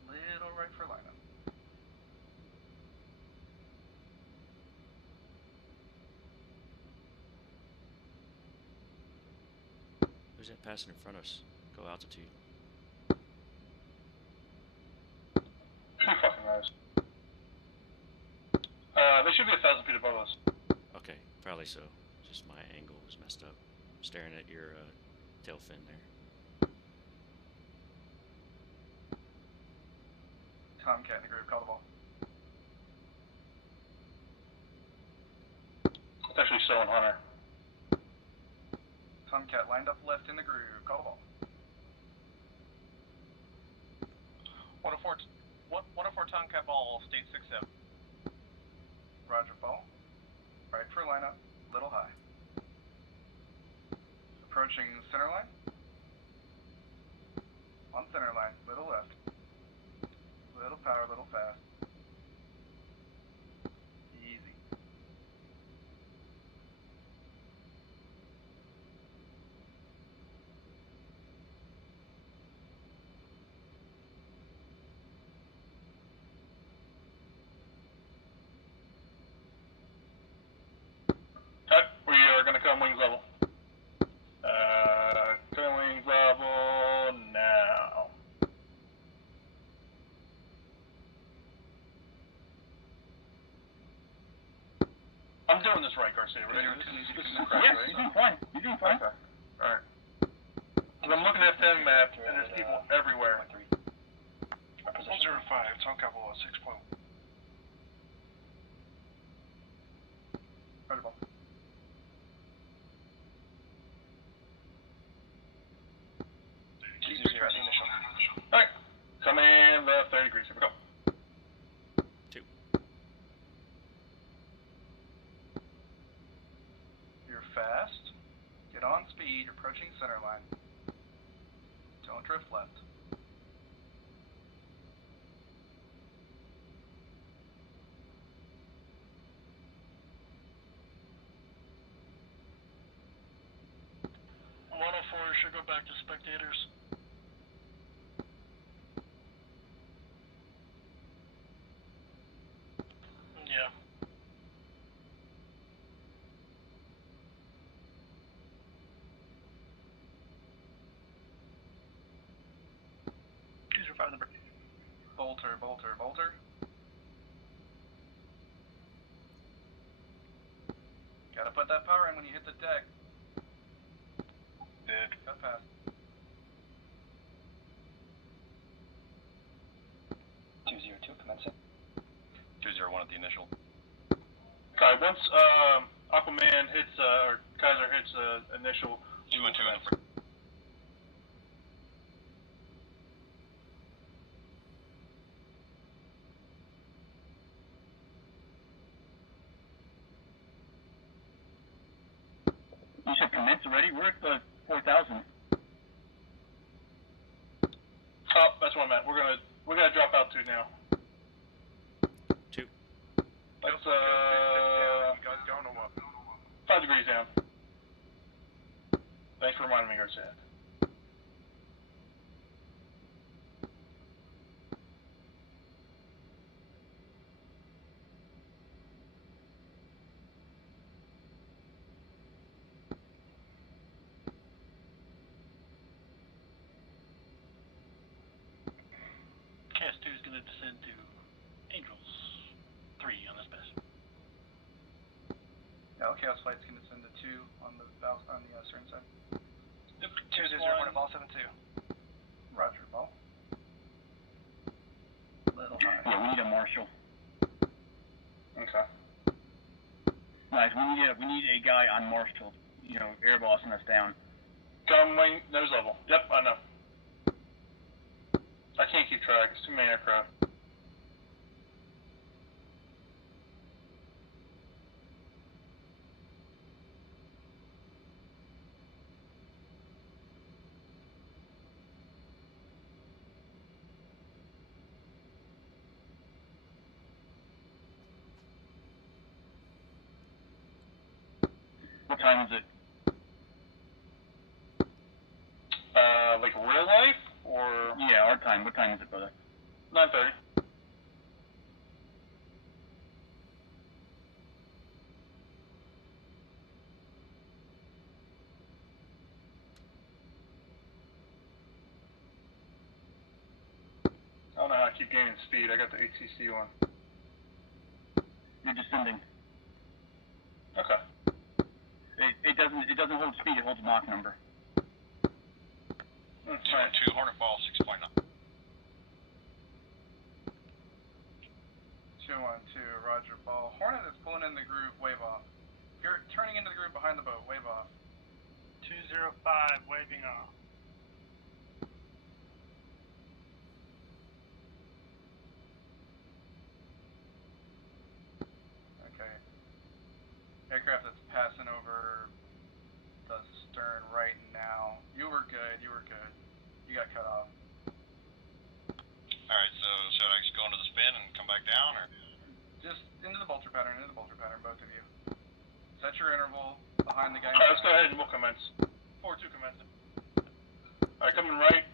Little right for lineup. Who's that passing in front of us? Go altitude. Fucking rise. They should be 1,000 feet above us. Okay, probably so. Just my angle was messed up. Staring at your tail fin there. Tomcat in the groove, call the ball. It's actually so on Hunter. Tomcat lined up left in the groove, call the ball. 104 Tomcat ball, state 6-7. Roger, ball. Right for lineup, little high. Approaching center line. On center line, little left. Little power, little fast. Easy. Alright, we are gonna come wings level. Come wings level now. I'm doing this right, Garcia, right? Yes, you're doing fine. You're doing fine. Okay. Alright. I'm looking at the map, and there's people everywhere. 105, Tomcat ball, 6.1. Roger, ball. Alright, come in left 30 degrees, here we go. 2. You're fast. Get on speed, you're approaching center line. Don't drift left. Should go back to spectators. Yeah. These are 5 the break. Bolter, bolter, bolter. Gotta put that power in when you hit the deck. Did. Got past. 202, commencing. 201 at the initial. Okay, once Aquaman hits, or Kaiser hits initial, 212 at the break. You should commence already. We're at the 4,000. Oh, that's what I meant. We're gonna drop altitude now. 2. That's 5 degrees down. Thanks for reminding me, Garcia. KS2 is going to descend to Angels 3 on this pass. Yeah, Chaos Flight's gonna send a 2 on the stern side. Yep. 201 at ball 72. Yeah, we need a marshal. Okay. Nice. We need a guy on marshal. You know, airbossing us down. Come wing nose level. Yep, I know. I can't keep track. It's too many aircraft. What time is it? Like real life or? Yeah, our time. What time is it, brother? 9:30. I don't know how I keep gaining speed. I got the ATC one. You're descending. Okay. It doesn't hold speed. It holds Mach number. 212 Hornet Fall 6.9. 212, Roger Ball. Hornet is pulling in the groove, wave off. If you're turning into the groove behind the boat, wave off. 205, waving off. Okay. Aircraft that's passing over the stern right now. You were good, you were good. You got cut off. Alright, so should I just go into the spin and come back down, or? Just into the bolter pattern, both of you. Set your interval behind the guy. Alright, let's go ahead and we'll commence. 4-2 commence. Alright, coming right.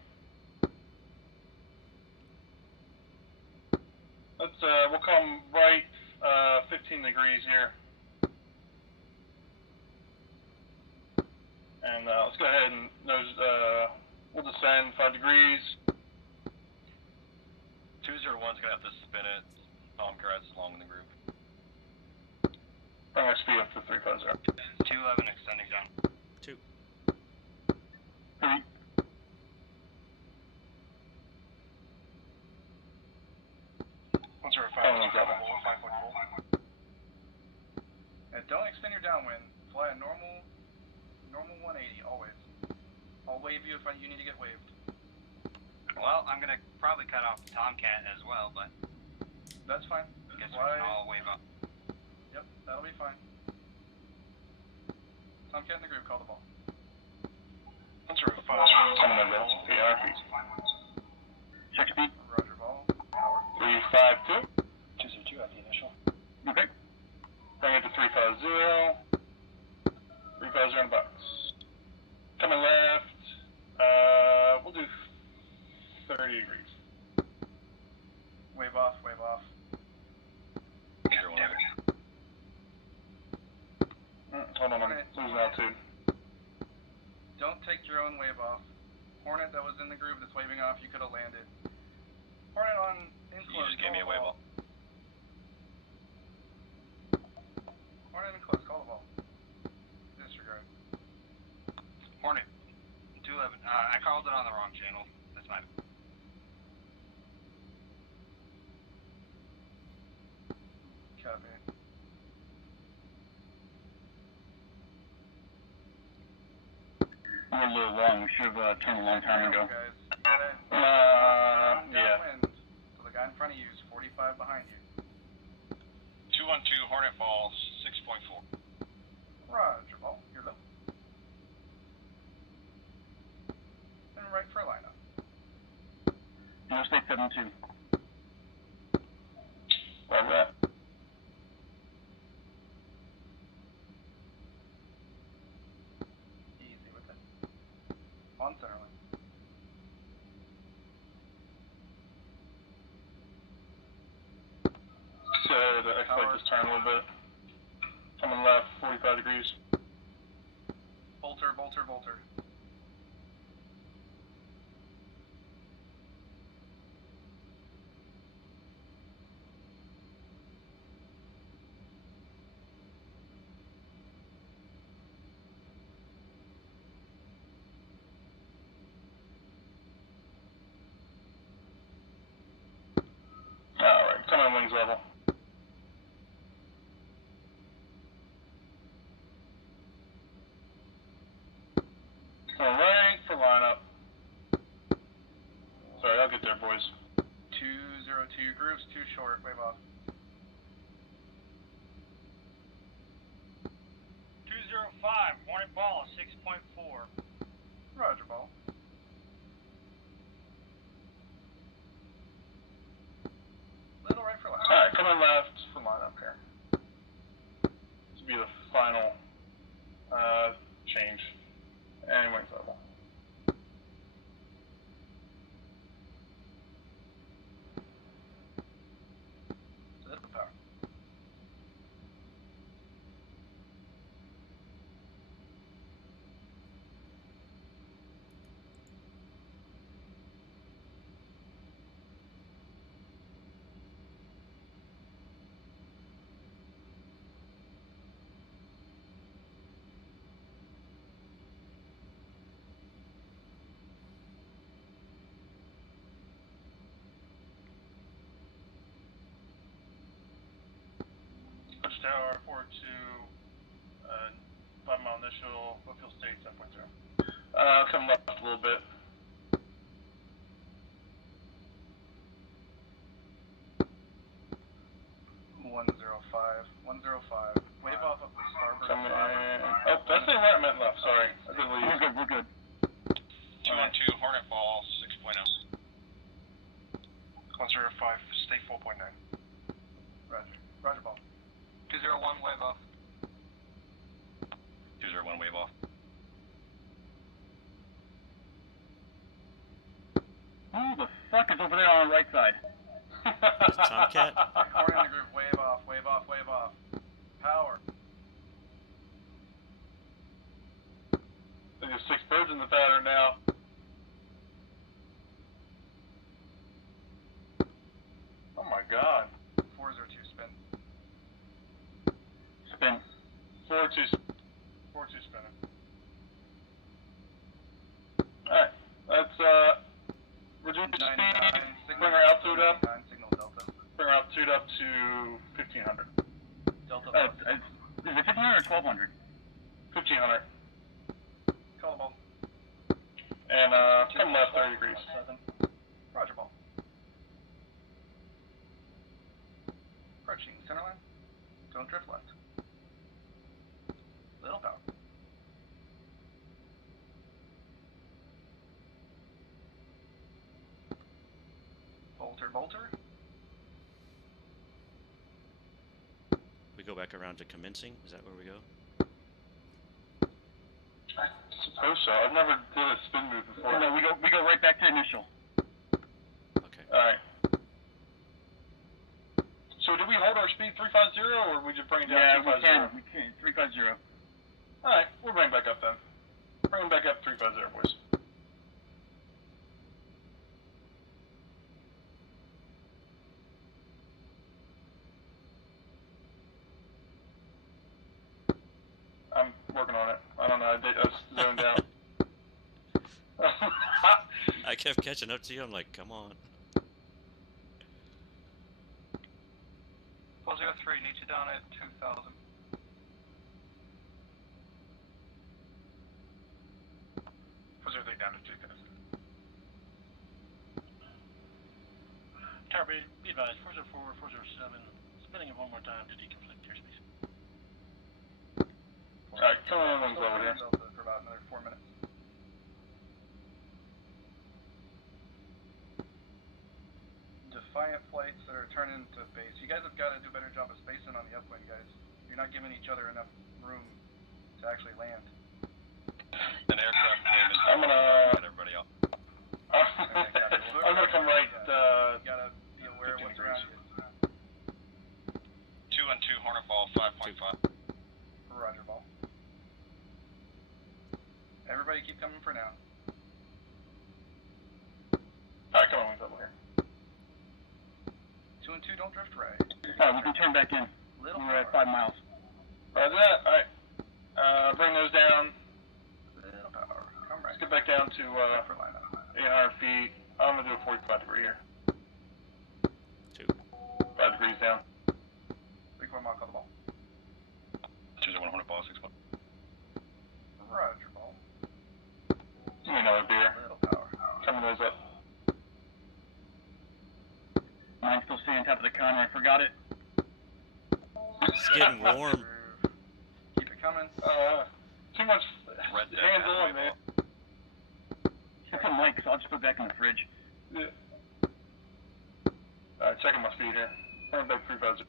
Let's, we'll come right, 15 degrees here. And, let's go ahead and nose, we'll descend 5 degrees. 201's gonna have to spin it. Palm carets along in the group. Bring my speed up to 350. 211 extending down. 2. 3. Once we're 5 And don't extend your downwind. Fly a normal 180 always. I'll wave you if you need to get waved. Well, I'm gonna probably cut off Tomcat as well, but that's fine. Guess we can all wave up. Yep, that'll be fine. Tomcat in the group, call the ball. Once we're 5 PR. Check speed. Roger ball. Power. 352. 202 at the initial. Okay. Bring it to 350. 350 on the box. Coming left. We'll do 30 degrees. Wave off, wave off. Hold on, I'm losing altitude. Don't take your own wave off. Hornet that was in the groove that's waving off, you could have landed. Hornet on in close. You just gave me a wave ball. Hornet in close, call the ball. Disregard. Hornet. 211. I called it on the wrong channel. That's my. Copy. We're a little long. We should have turned a long time ago. Guys. Yeah. Wind. So the guy in front of you is 45 behind you. 212 Hornet Fall 6.4. Roger, ball. You're low. And right for a lineup. Interstate 72. Where's that? Easy with it. On center line. So the X-Light just turn a little bit. Coming left, 45 degrees. Bolter, bolter, bolter. wings level. Coming right for lineup. Sorry, I'll get there, boys. 202 grooves, too short, wave off. 205, Hornet ball, 6.4. Roger, ball. Little right for left. Alright, coming left for lineup here. This will be the final change. And wings level. Little power. Tower, 4-2, 5 mile initial, Whitfield State, 10.0. Come left a little bit. One zero five. Wave off of the starboard. Oh, did I say right? I meant left, sorry. I did leave. We're good. 212, Hornet ball, 6.0. 105, stay 4.9. Roger, ball. 201, wave off. 201, wave off. Who the fuck is over there on the right side? Tomcat? Hornet in the group, wave off. Power. There's 6 birds in the pattern now. Oh my god. 402 spin. Spin. 4-2 spinning. Alright, let's reduce the speed, bring our altitude up. Signal Delta. Bring our altitude up to 1500. Delta. Is it 1500 or 1200? 1500. Call the ball. And come left 30 degrees. Roger, ball. Approaching center line. Don't drift left. Little power. Bolter. We go back around to commencing? Is that where we go? I suppose so. I've never did a spin move before. No, we go right back to initial. Okay. Alright. So did we hold our speed 350 or we just bring it down 350? Yeah, we can. 350. Alright, we'll bring it back up then. Bring it back up 350, boys. I'm working on it. I don't know, I was zoned out. I kept catching up to you, I'm like, come on. 403, need you down at 2000. Down to 2000. Tower, be advised, 404, 407, spinning it one more time to deconflict airspace. Alright, come on, wings over here. For about another 4 minutes. Defiant flights that are turning to base. You guys have got to do a better job of spacing on the upwind, guys. You're not giving each other enough room to actually land. An aircraft came and I'm gonna get everybody out. I'm gonna come right, You gotta be aware of what's around you. 212, Hornet ball, 5.5. Roger, ball. Everybody keep coming for now. Alright, come on, wings over here. 2 and 2, don't drift right. Alright, we can turn back in. We're at 5 miles. Roger that. Alright. Bring those down. Little power. Come right. Let's get back down to 800 feet. I'm gonna do a 45 degree here. 2. 5 degrees down. 3-4 mile, call the ball. 201 Hornet ball, 6 1. Roger, ball. Give me another beer. Little power. Coming those up. Mine's still sitting on top of the counter. I forgot it. It's getting warm. Keep it coming. Too much Red deck hands halfway on, man. It's a mic, so I'll just put it back in the fridge. Yeah. Alright, checking my speed here. I'm back 350.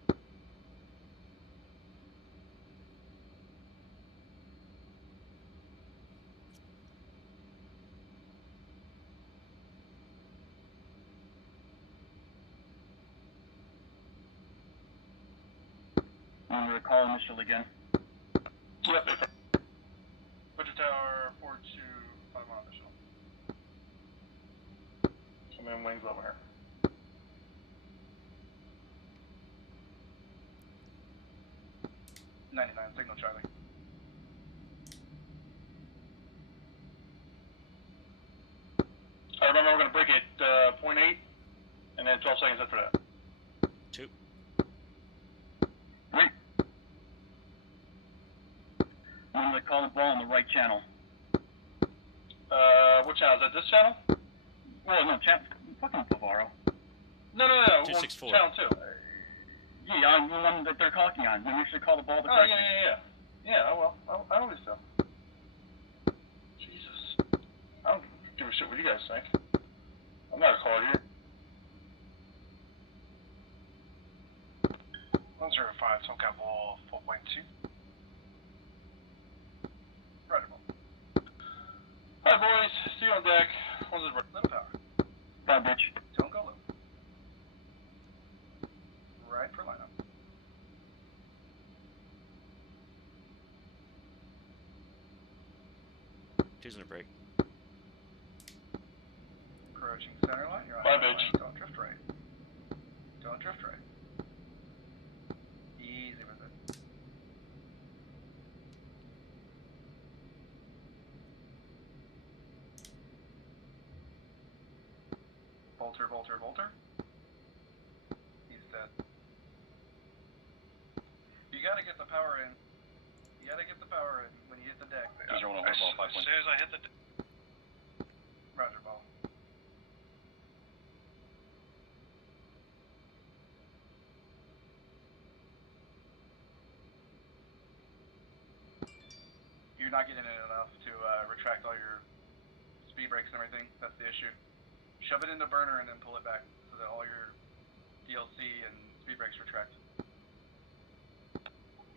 I'm going to call initial again. Yep. Butcher Tower, 425 mile official. I'm in wings over here. Signal Charlie. I remember we're going to break at 0.8, and then 12 seconds after that. 2. Great. I'm going to call the ball on the right channel. What channel? Is that this channel? Well, no, fucking Favaro. No. 264. Channel 2. Yeah, on the one that they're talking on. They usually call the ball the Oh, correct. yeah. Yeah, well, I always do. Jesus. I don't give a shit what you guys think. I'm not a caller here. 105, Tomcat ball 4.2. Roger, ball. Hi, boys. See you on deck. What's it? Little power. Bye, bitch. Don't go low. Right for lineup. Two's in a break. Approaching center line. You're on Bye, center bitch. line. Don't drift right. Don't drift right. Easy with it. Bolter. He's dead. You gotta get the power in. When you hit the deck. 201 Hornet ball, 5 As soon as I hit the Roger, ball. You're not getting it enough to retract all your speed brakes and everything. That's the issue. Shove it into burner and then pull it back so that all your DLC and speed brakes retract.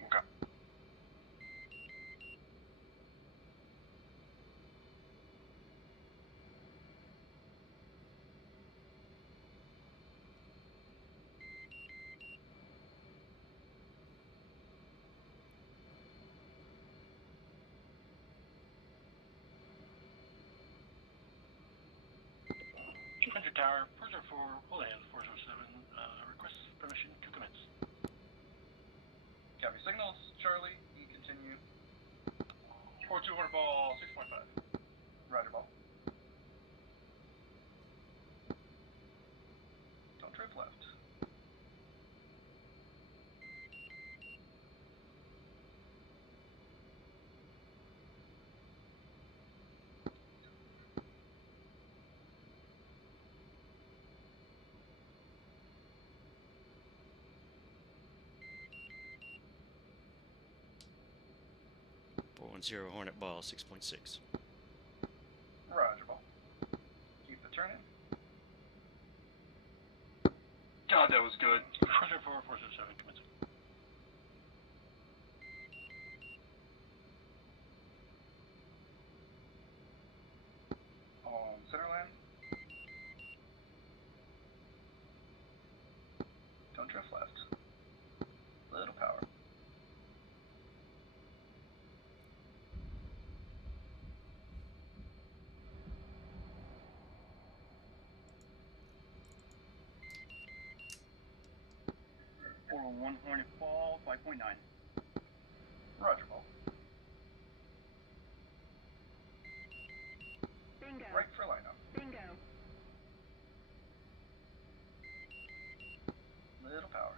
Okay. Tower, 404, hold in, 407, request permission to commence. Copy signals, Charlie, you continue. 4200 ball, 6.5. Roger, ball. Don't drift left. Zero Hornet ball 6.6. Roger, ball. Keep the turn in. God, that was good. 404, 407, commencing. On center line. Don't drift left. Little power. One Hornet ball, 5.9. Roger, ball. Bingo. Right for lineup. Bingo. Little power.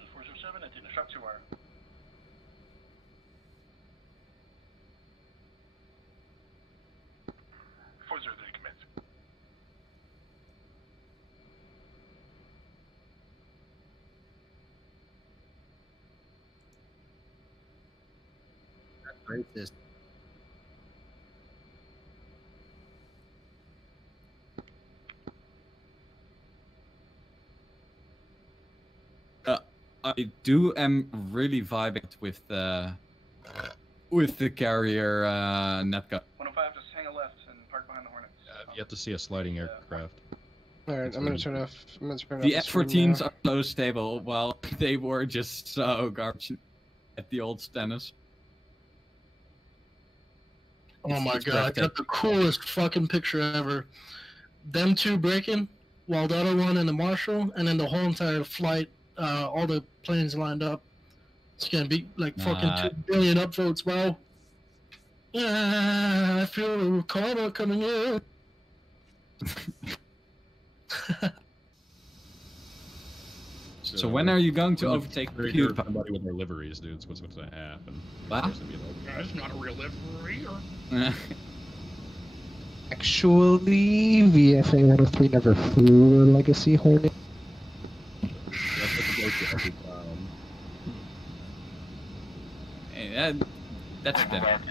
is 407 at the sharp 2 wire. Commence. Racist. I am really vibing with the carrier netcut. 105, just hang a left and park behind the Hornets. You have to see a sliding aircraft. Alright, I'm gonna turn off. The F-14s are so stable, while they were just so garbage at the old Stennis. Oh my god, I got the coolest fucking picture ever. Them two breaking, while the other one in the Marshall, and then the whole entire flight, all the planes lined up. It's gonna be like fucking 2 billion upvotes, bro. I feel karma coming in. So when are you going to overtake the cube? Somebody with their liveries, dude. What's going to happen? What? That's not a real livery. Actually, VFA 103 never flew a Legacy Hornet. Hey, that's different.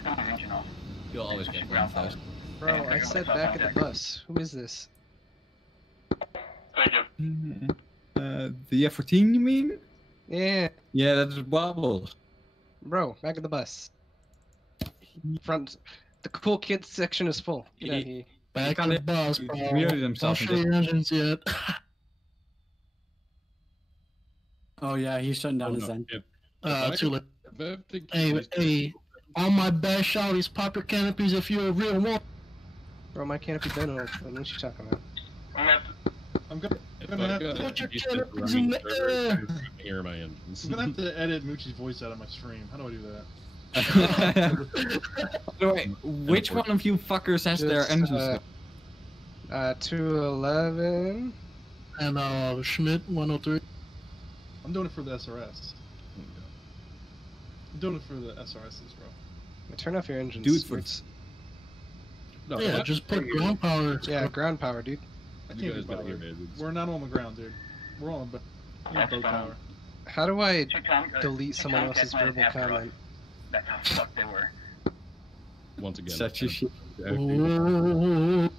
You'll always get one of those. Bro, I said back at the bus. Who is this? Thank you. The F-14, you mean? Yeah. Yeah, that's Wobbles. Bro, back at the bus. Front. The cool kids section is full. Get out of here. Back at the bus, bro. Muted himself. Don't show your engines yet. Oh yeah, he's shutting down his end. Too late. Hey, all my bad shouties, pop your canopies if you're a real one. Bro, my canopy been open. What you talking about? I'm gonna have to put your canopies in the air. Hear my engines. I'm gonna have to edit Moochie's voice out of my stream. How do I do that? Wait, which one of you fuckers has their engines? 211. And Schmidt 103. I'm doing it for the SRS. I'm doing it for the SRSs, bro. Turn off your engines. Do it for No, yeah, just put ground power. Yeah, ground power, dude. I can't be bothered. We're not on the ground, dude. We're on boat power. How do I delete someone else's verbal comment? That's how fucked they were. Once again. Such a shit. You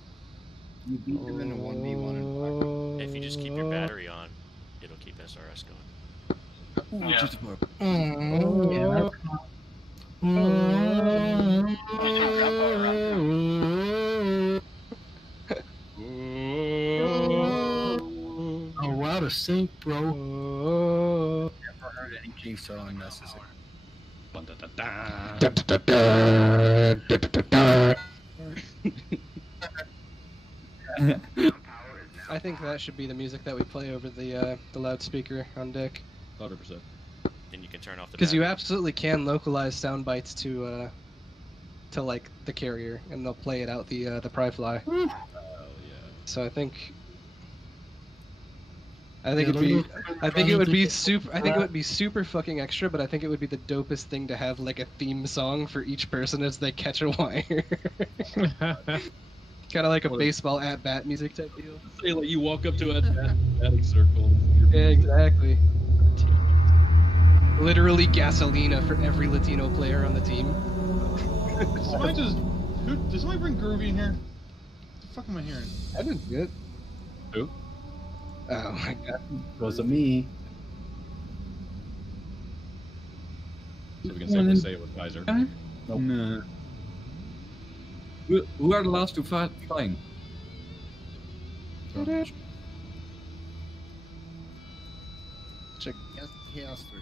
beat them in a 1v1. If you just keep your battery on, it'll keep SRS going. Yeah. Oh, wow, to sync, bro. Never heard anything so unnecessary. I think that should be the music that we play over the loudspeaker on deck. 100%. Then you can turn off the. Because you absolutely can localize sound bites to like the carrier, and they'll play it out the pry fly. Oh yeah. So I think it would be super fucking extra, but I think it would be the dopest thing to have like a theme song for each person as they catch a wire. Kind of like a baseball at-bat music type deal. Say like you walk up to a batting circle. Yeah, exactly. Literally gasolina for every Latino player on the team. Did somebody bring Groovy in here? What the fuck am I hearing? I didn't see it. Who? Oh my god. Wasn't me. So we can safely say it was Kaiser. Nope. No. Who are the last two flying? Check. Chaos 3.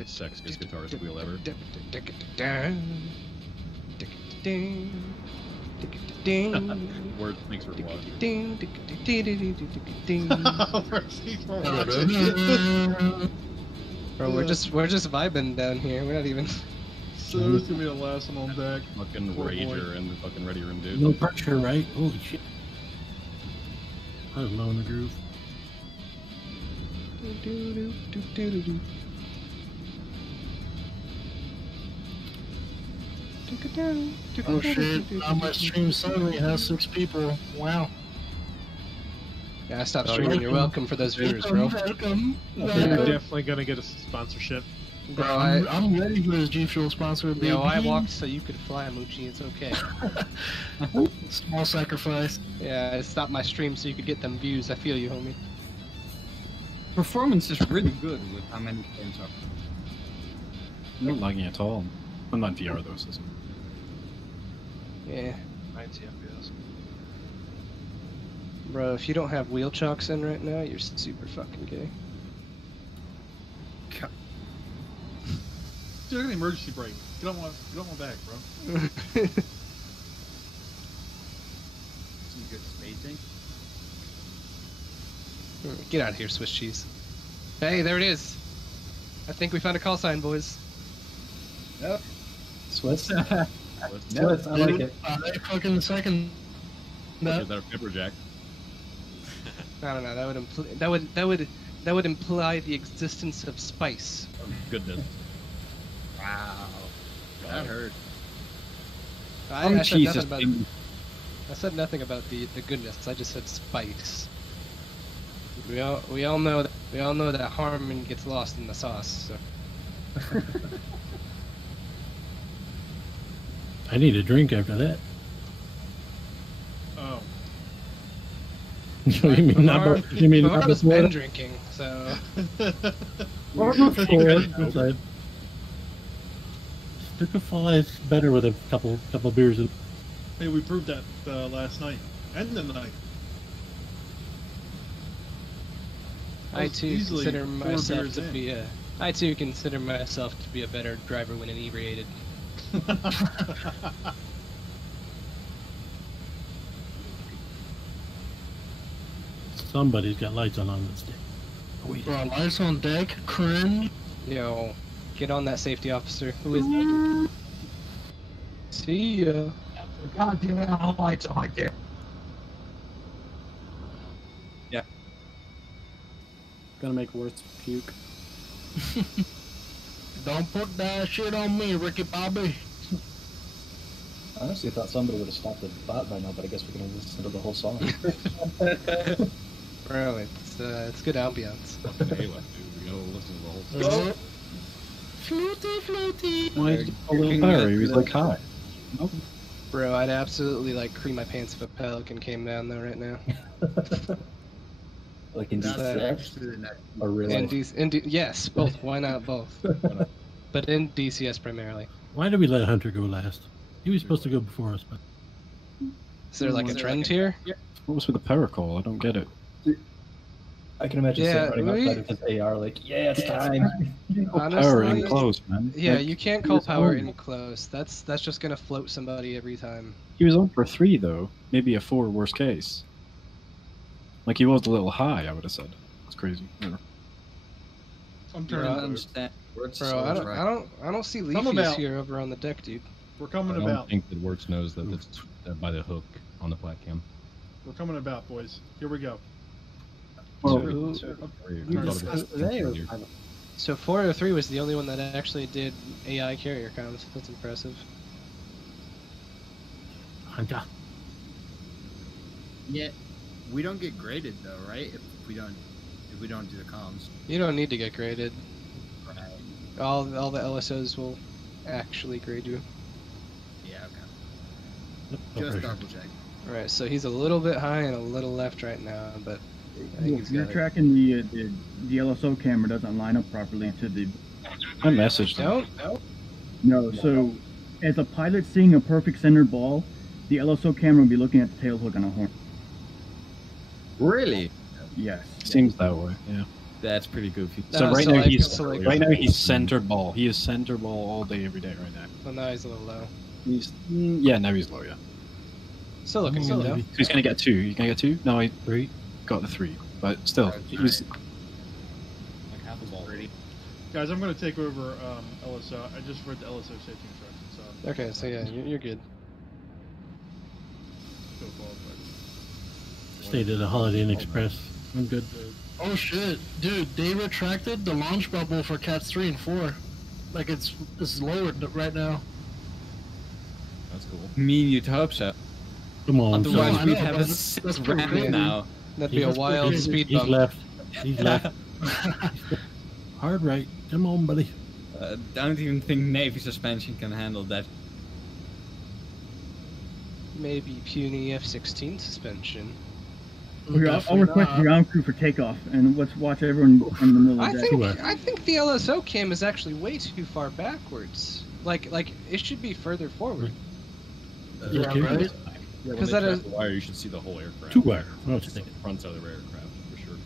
It's sexiest guitarist wheel ever. Word thanks for watching. Bro, we're just vibing down here. We're not even. So it's gonna be the last one on deck. Fucking Rager in the fucking ready room, dude. No pressure, right? Holy shit. I was low in the groove. Oh shit, now my stream suddenly has 6 people. Wow. Yeah, I stopped streaming. You're welcome for those viewers, bro. Welcome. You're definitely gonna get a sponsorship. Bro, I'm ready for this G Fuel sponsor. You know, I walked so you could fly, Moochie. It's okay. Small sacrifice. Yeah, I stopped my stream so you could get them views. I feel you, homie. Performance is really good with How many games are? I'm not lagging at all. I'm not VR though, so. Yeah. 90 FPS. Bro, if you don't have wheel chocks in right now, you're super fucking gay. Dude, an emergency brake. Get on my back, bro. Some good spacing. Get out of here, Swiss cheese. Hey, there it is. I think we found a call sign, boys. Yep. Swiss. Swiss, I like it. Fucking second. Is that a pepperjack? I don't know. That would imply the existence of spice. Oh, goodness. Wow. That hurt. I said Jesus, nothing about. I said nothing about the goodness. I just said spice. We all know that Harmon gets lost in the sauce. So. I need a drink after that. Oh. You mean not? You mean not Bavara's before? been drinking, so. Stick of flies better with a couple beers. Hey, we proved that last night and the night. I too Easily consider 4 myself beers to in. be a. I too consider myself to be a better driver when inebriated. Somebody's got lights on this day. Bro, lights on deck, cringe. Yo, get on that safety officer. Who is that? See ya. God damn it, all lights on there. Yeah. Gonna make worse puke. Don't put that shit on me, Ricky Bobby. I honestly thought somebody would have stopped the bot by now, but I guess we can listen to the whole song. Bro, it's good ambiance. Hey, dude, we gotta listen to the whole song. Floaty. Why did you call Lil Barry? He was like, hi. Nope. Bro, I'd absolutely like cream my pants if a pelican came down though right now. Like in That's DCS? Or real life? Yes, both. Why not both? But in DCS primarily. Why did we let Hunter go last? He was supposed to go before us, but. Is there like a trend here? What was with the power call? I don't get it. I can imagine Sam running outside with his AR like, yeah, it's time. Power in close, man. Yeah, Like, you can't he call was power on. in close. That's just gonna float somebody every time. He was on for 3 though. Maybe a 4 worst case. Like he was a little high, I would have said. It's crazy. Whatever. I'm Bro, turning I over. understand. Words Bro, I don't see Come Leafy about. here over on the deck, dude. We're coming I don't about. think that Wirtz knows that it's by the hook on the flat cam. We're coming about, boys. Here we go. So 403 was the only one that actually did AI carrier comms. That's impressive. Hunter. Yeah, we don't get graded though, right? If we don't do the comms. You don't need to get graded. Right. All the LSOs will actually grade you. Yeah, okay. Just double check. Right, so he's a little bit high and a little left right now, but I think he's You're got it. tracking the LSO camera doesn't line up properly to the. I messaged him. No, so as a pilot seeing a perfect center ball, the LSO camera will be looking at the tail hook on a horn. Really? Yes. Seems that way, yeah. That's pretty goofy. So right now he's center ball. He is center ball all day, every day right now. Well, now he's a little low. He's yeah, now he's low, yeah. Still looking good though. So he's gonna get 2. He's gonna get 2? No, he 3. Got the 3, but still, he was. Like half a ball. Guys, I'm going to take over LSO. I just read the LSO safety instructions. So Okay, so yeah, you're good. Go forward, Stayed at a Holiday Inn Express I'm good. Oh shit, dude! They retracted the launch bubble for Cats 3 and 4. Like it's lowered right now. That's cool. Mean you'd hope so. Come on, Otherwise, son. we'd I know, have but a that's sick pretty ramp crazy. now. That'd be a wild speed He's bump. left. He's left. Hard right. Come on, buddy. Don't even think Navy suspension can handle that. Maybe puny F-16 suspension. Okay, I'll request the ground crew for takeoff, and let's watch everyone in the middle of the day. I think the LSO cam is actually way too far backwards. Like it should be further forward. Yeah, right? Yeah, when Because they that track is the wire, you should see the whole aircraft. Two wire. Oh, Just like the front side of the aircraft, for sure.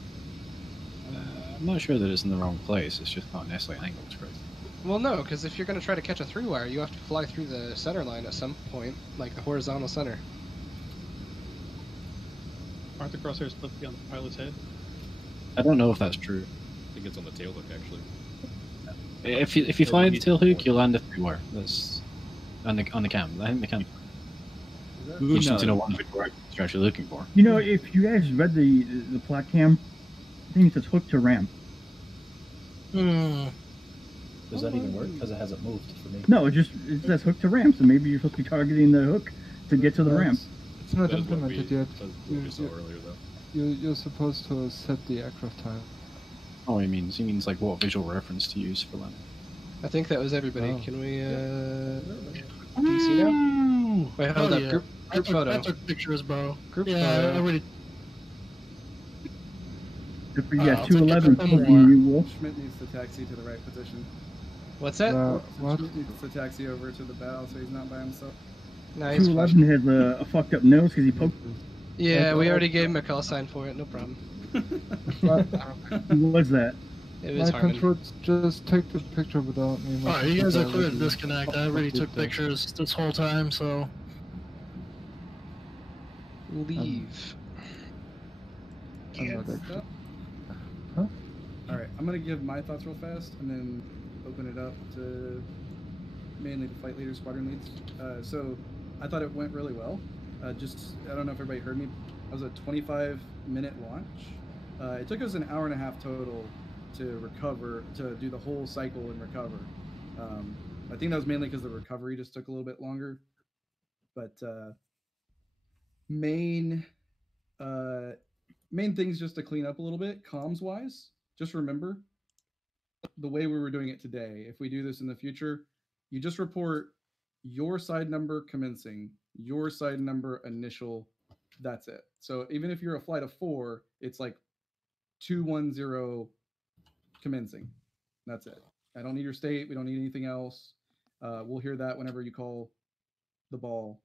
I'm not sure that it's in the wrong place. It's just not necessarily angled correctly. Well, no, because if you're going to try to catch a 3-wire, you have to fly through the center line at some point, like the horizontal center. Aren't the crosshairs supposed to be on the pilot's head? I don't know if that's true. I think it's on the tail hook, actually. If you fly the tail hook, you'll land a 3-wire. That's on the cam. I think the cam. You just need to know what you're actually looking for. You know, if you guys read the plat cam, I think it says hook to ramp. Does that even work? Because it hasn't moved for me. No, it says hook to ramp, so maybe you're supposed to be targeting the hook to get to the ramp. It's not implemented yet. We saw earlier, though. You're supposed to set the aircraft time. Oh, he means like what visual reference to use for landing. I think that was everybody. Oh. Can we, DC now? Wait, hold Oh, up. yeah. Group photo. I took pictures, bro. Group yeah, photo. I already. If you got I'll take 211 it from poking you, Wolf. Schmidt needs to taxi to the right position. What's that? What? Schmidt needs to taxi over to the bow so he's not by himself. Nice. 211 has a fucked up nose because he poked. Yeah, we already gave him a call sign for it. No problem. Who was that? It was My Harmon. control, just take the picture without me. Alright, you guys are clear to disconnect. I already took pictures this whole time, so. Leave. I'm not actually. Alright, I'm gonna give my thoughts real fast and then open it up to mainly the flight leaders, squadron leads. So I thought it went really well. I don't know if everybody heard me. It was a 25-minute launch. It took us an hour and a half total to recover, to do the whole cycle and recover. I think that was mainly because the recovery just took a little bit longer. But main things just to clean up a little bit, comms-wise. Just remember the way we were doing it today. If we do this in the future, you just report your side number commencing, your side number initial. That's it. So even if you're a flight of 4, it's like 210 commencing. That's it. I don't need your state. We don't need anything else. We'll hear that whenever you call the ball.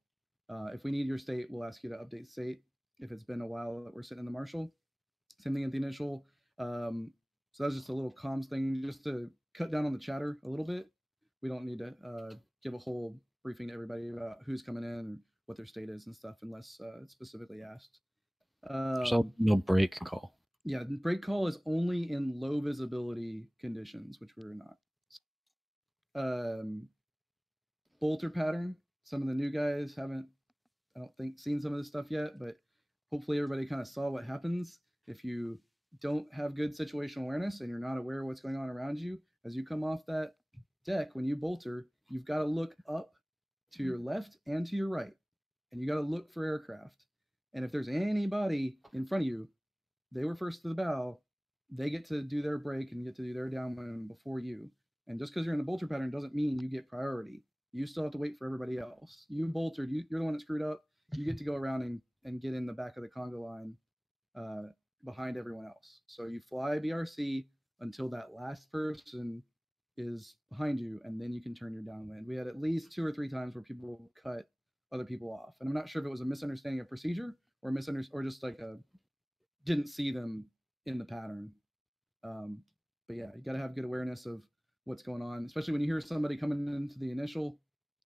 If we need your state, we'll ask you to update state if it's been a while that we're sitting in the marshal. Same thing at the initial. So that was just a little comms thing, just to cut down on the chatter a little bit. We don't need to give a whole briefing to everybody about who's coming in and what their state is and stuff, unless it's specifically asked. There's no break call. Yeah, break call is only in low visibility conditions, which we're not. Bolter pattern. Some of the new guys haven't, I don't think, seen some of this stuff yet, but hopefully everybody kind of saw what happens if you don't have good situational awareness and you're not aware of what's going on around you. As you come off that deck, when you bolter, you've got to look up to your left and to your right, and you got to look for aircraft. And if there's anybody in front of you, they were first to the bow, they get to do their break and get to do their downwind before you. And just because you're in the bolter pattern doesn't mean you get priority. You still have to wait for everybody else. You boltered, you're the one that screwed up. You get to go around and get in the back of the conga line behind everyone else. So you fly BRC until that last person is behind you, and then you can turn your downwind. We had at least 2 or 3 times where people cut other people off. And I'm not sure if it was a misunderstanding of procedure or or just like didn't see them in the pattern. But yeah, you got to have good awareness of what's going on, especially when you hear somebody coming into the initial.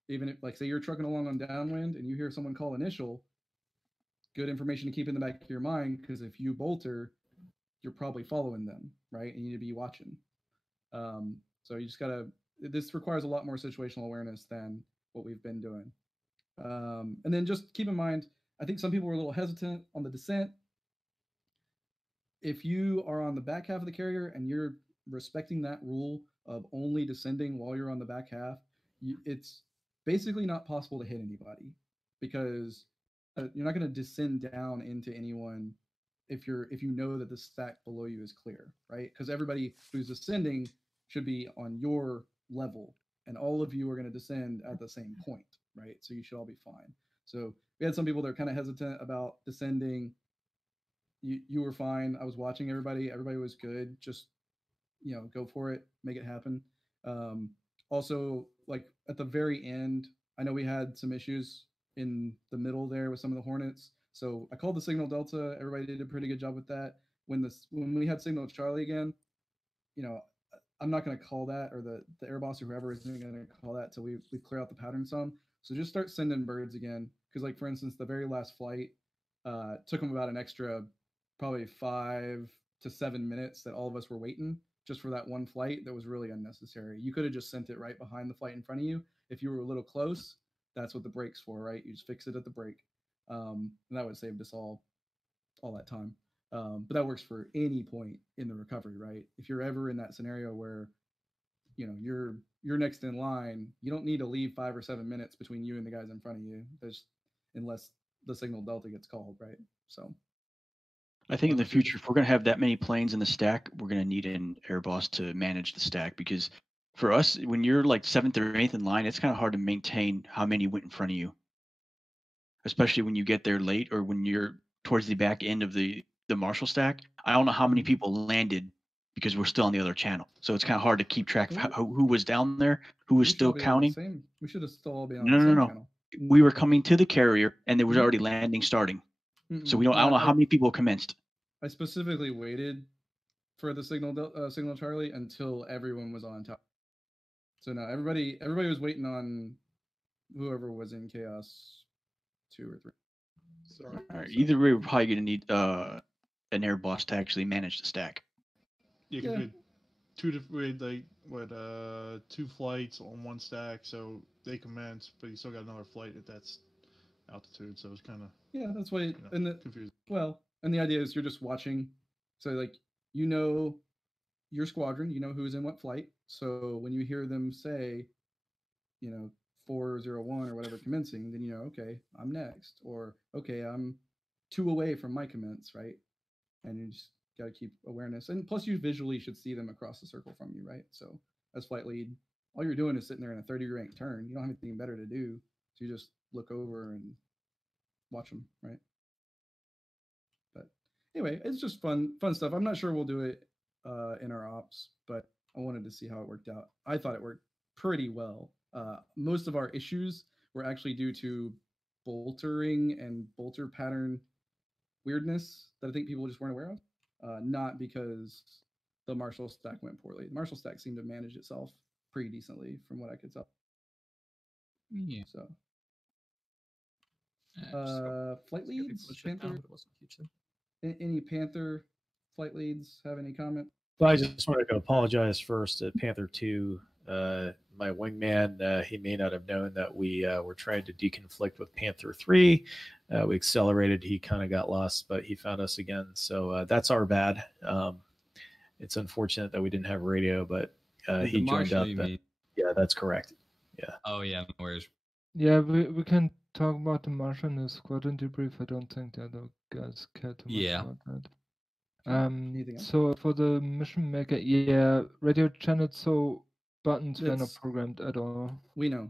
Even if, like, say you're trucking along on downwind and you hear someone call initial, good information to keep in the back of your mind, because if you bolter, you're probably following them, right? And you need to be watching. So you just gotta. This requires a lot more situational awareness than what we've been doing. And then just keep in mind, I think some people were a little hesitant on the descent. if you are on the back half of the carrier and you're respecting that rule of only descending while you're on the back half, it's basically not possible to hit anybody because you're not going to descend down into anyone if you know that the stack below you is clear, right? Because everybody who's descending should be on your level, and all of you are going to descend at the same point, right? So you should all be fine. So we had some people that are kind of hesitant about descending. You were fine. I was watching everybody. Everybody was good. Just go for it, make it happen. Also, like at the very end, I know we had some issues in the middle there with some of the Hornets. So I called the signal Delta. Everybody did a pretty good job with that. When we had signal Charlie again, I'm not going to call that, or the air boss or whoever isn't going to call that till we clear out the pattern some. So just start sending birds again. Because like for instance, the very last flight took them about an extra probably 5 to 7 minutes that all of us were waiting just for that one flight that was really unnecessary. You could have just sent it right behind the flight in front of you. If you were a little close, that's what the brake's for, right? You just fix it at the brake. And that would have saved us all that time. But that works for any point in the recovery, right? If you're ever in that scenario where you're next in line, you don't need to leave 5 or 7 minutes between you and the guys in front of you. Unless the signal Delta gets called, right? So I think in the future, if we're going to have that many planes in the stack, we're going to need an air boss to manage the stack, because for us, when you're like 7th or 8th in line, it's kind of hard to maintain how many went in front of you, especially when you get there late or when you're towards the back end of the Marshall stack. I don't know how many people landed because we're still on the other channel. So it's kind of hard to keep track of who was down there, who was still counting. We should have still all been on No, the no, same no. channel. We were coming to the carrier and there was already landing starting. So I don't know how many people commenced. I specifically waited for the signal Charlie until everyone was on top. So no, everybody was waiting on whoever was in chaos 2 or 3. Sorry. All right, either way, we're probably going to need an air boss to actually manage the stack. Yeah, because we had like 2 flights on one stack, so they commenced, but you still got another flight at that altitude, so it's kind of that's why confusing. Well, and the idea is you're just watching, so like your squadron, who's in what flight. So when you hear them say, 401 or whatever commencing, then okay, I'm next, or okay, I'm 2 away from my commence, right? And you just got to keep awareness, and plus you visually should see them across the circle from you, right? So as flight lead, all you're doing is sitting there in a 30 rank turn. You don't have anything better to do, so you just look over and watch them, right? But anyway, it's just fun stuff. I'm not sure we'll do it in our ops, but I wanted to see how it worked out. I thought it worked pretty well. Most of our issues were actually due to boltering and bolter pattern weirdness that I think people just weren't aware of, not because the Marshall stack went poorly. The Marshall stack seemed to manage itself pretty decently from what I could tell. Yeah. So, flight leads, Panther. Any Panther flight leads have any comment? Well, I just wanted to apologize first to Panther 2. My wingman, he may not have known that we were trying to deconflict with Panther 3. We accelerated. He kind of got lost, but he found us again. So that's our bad. It's unfortunate that we didn't have radio, but he joined up. Yeah, that's correct. Yeah. Oh, yeah, no worries. Yeah, we can talk about the Marshall in the squadron debrief. I don't think the other guys care too much about that. So for the mission maker, yeah, radio channel, so buttons were not programmed at all. We know.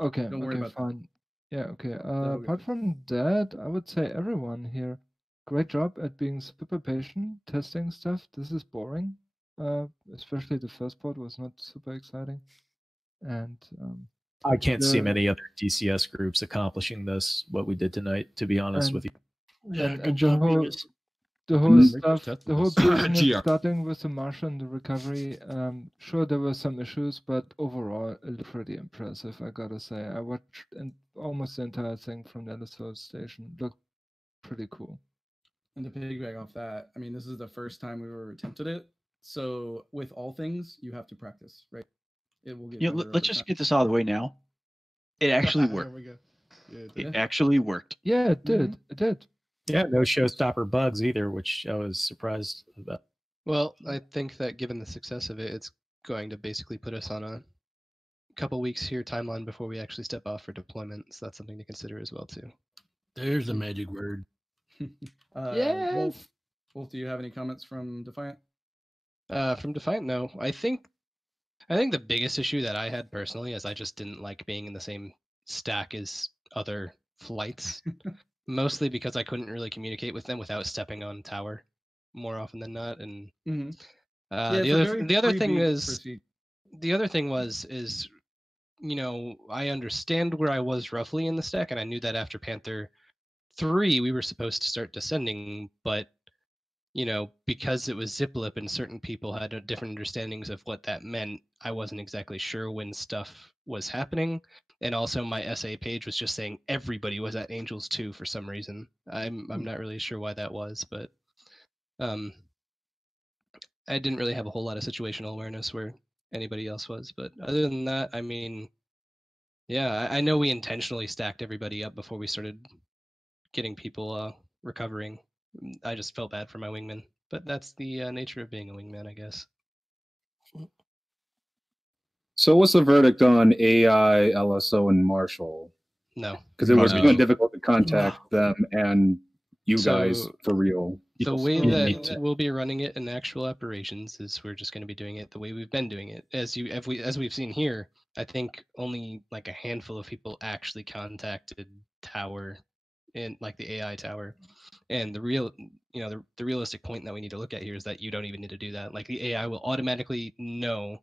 Okay, Don't worry about fine. Yeah, okay. That'll be Apart from that, I would say everyone here, great job at being super patient, testing stuff. This is boring. Especially the first part was not super exciting. And I can't see many other DCS groups accomplishing what we did tonight, to be honest with you. Yeah, and the whole stuff, the whole business starting with the Marshall and the recovery, sure there were some issues, but overall it looked pretty impressive, I gotta say. I watched almost the entire thing from the LSO station. Looked pretty cool. And to piggyback off that, I mean, this is the first time we've ever attempted it. So with all things, you have to practice, right? It will get better let's just get this out of the way now. It actually worked. There we go. Yeah, it actually worked. Yeah, it did. It did. Yeah, no showstopper bugs either, which I was surprised about. Well, I think that given the success of it, it's going to basically put us on a couple weeks here timeline before we actually step off for deployment. So that's something to consider as well too. There's a magic word. Yes. Wolf, do you have any comments from Defiant? From Defiant, no. I think the biggest issue that I had personally is I just didn't like being in the same stack as other flights, mostly because I couldn't really communicate with them without stepping on tower more often than not. And the other thing is the other thing is I understand where I was roughly in the stack, and I knew that after Panther 3 we were supposed to start descending, but because it was ziplip and certain people had different understandings of what that meant, I wasn't exactly sure when stuff was happening. And also my SA page was just saying everybody was at Angels 2 for some reason. I'm not really sure why that was, but I didn't really have a whole lot of situational awareness where anybody else was. But other than that, I mean, yeah, I know we intentionally stacked everybody up before we started getting people recovering. I just felt bad for my wingman. But that's the nature of being a wingman, I guess. So what's the verdict on AI, LSO, and Marshall? No. Because it was kind of difficult to contact them and you guys So, for real. The way that we'll be running it in actual operations is we're just going to be doing it the way we've been doing it. As we've seen here, I think only like a handful of people actually contacted tower and like the AI tower. And the real, the realistic point that we need to look at here is that you don't even need to do that. Like the AI will automatically know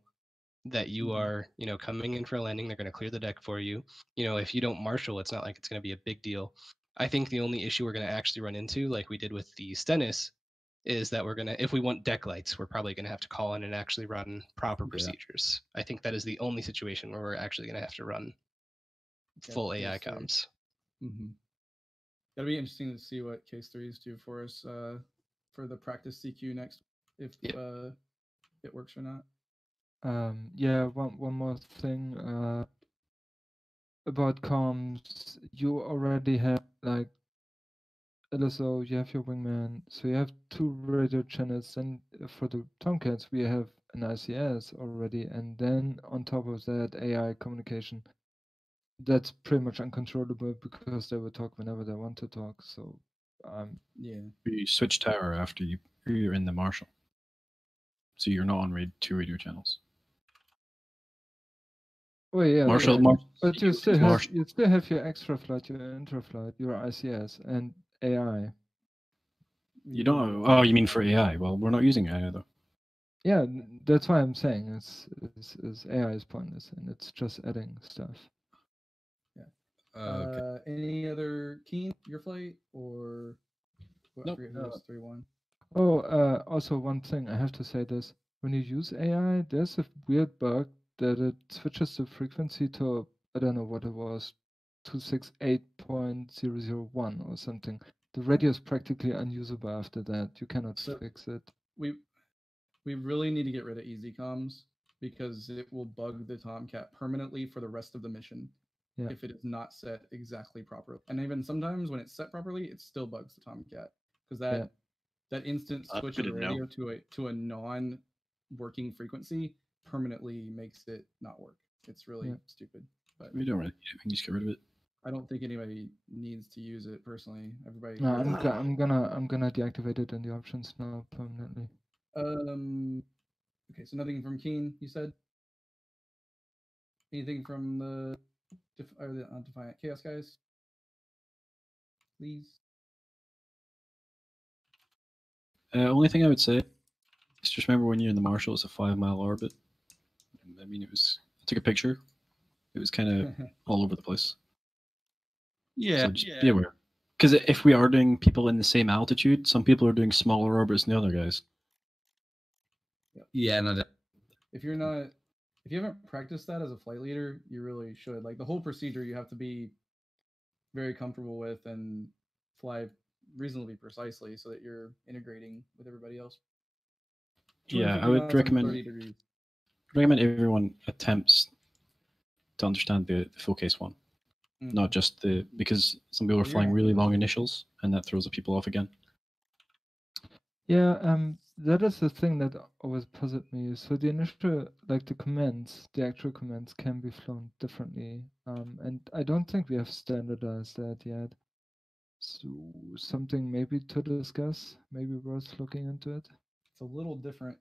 that you are, coming in for a landing. They're going to clear the deck for you. If you don't marshal, it's not like it's going to be a big deal. I think the only issue we're going to actually run into, like we did with the Stennis, is that if we want deck lights, we're probably going to have to call in and actually run proper procedures. I think that is the only situation where we're actually going to have to run full AI comms. It'll be interesting to see what case 3s do for us for the practice CQ next, if it works or not. Yeah, one more thing about comms. You already have like LSO, you have your wingman, so you have 2 radio channels. Then for the Tomcats, we have an ICS already, and then on top of that, AI communication. That's pretty much uncontrollable because they will talk whenever they want to talk. So, you switch tower after you're in the Marshall, so you're not on 2 radio channels. Oh yeah, Marshall, but you still have your extra flight, your intra flight, your ICS, and AI. You don't. Oh, you mean for AI? Well, we're not using AI though. Yeah, that's why I'm saying is AI is pointless and it's just adding stuff. Yeah. Any other Keen, your flight, or Nope. 3-1? Oh, also one thing I have to say this: when you use AI, there's a weird bug that it switches the frequency to, I don't know what it was, 268.001 or something. The radio is practically unusable after that. You cannot fix it. We really need to get rid of easy comms because it will bug the Tomcat permanently for the rest of the mission if it is not set exactly properly. And even sometimes when it's set properly, it still bugs the Tomcat because that instant switch of the radio to a non-working frequency permanently makes it not work. It's really stupid. But we don't really need it. We can just get rid of it. I don't think anybody needs to use it personally. Everybody. No, I'm gonna deactivate it in the options now permanently. Okay, so nothing from Keen, you said? Anything from the Defiant Chaos guys? Please. Only thing I would say is just remember when you're in the Marshall, it's a 5-mile orbit. I mean, I took a picture. It was kind of all over the place. Yeah. So just be aware. Because if we are doing people in the same altitude, some people are doing smaller orbits than the other guys. Yeah, no. If you haven't practiced that as a flight leader, you really should. Like the whole procedure, you have to be very comfortable with and fly reasonably precisely so that you're integrating with everybody else. Yeah, I would recommend everyone attempts to understand the full case 1. not just because some people are flying really long initials, and that throws the people off again. Yeah, that is the thing that always puzzled me. So the initial, like the commands, the actual commands can be flown differently, and I don't think we have standardized that yet. So something maybe to discuss, maybe worth looking into it. It's a little different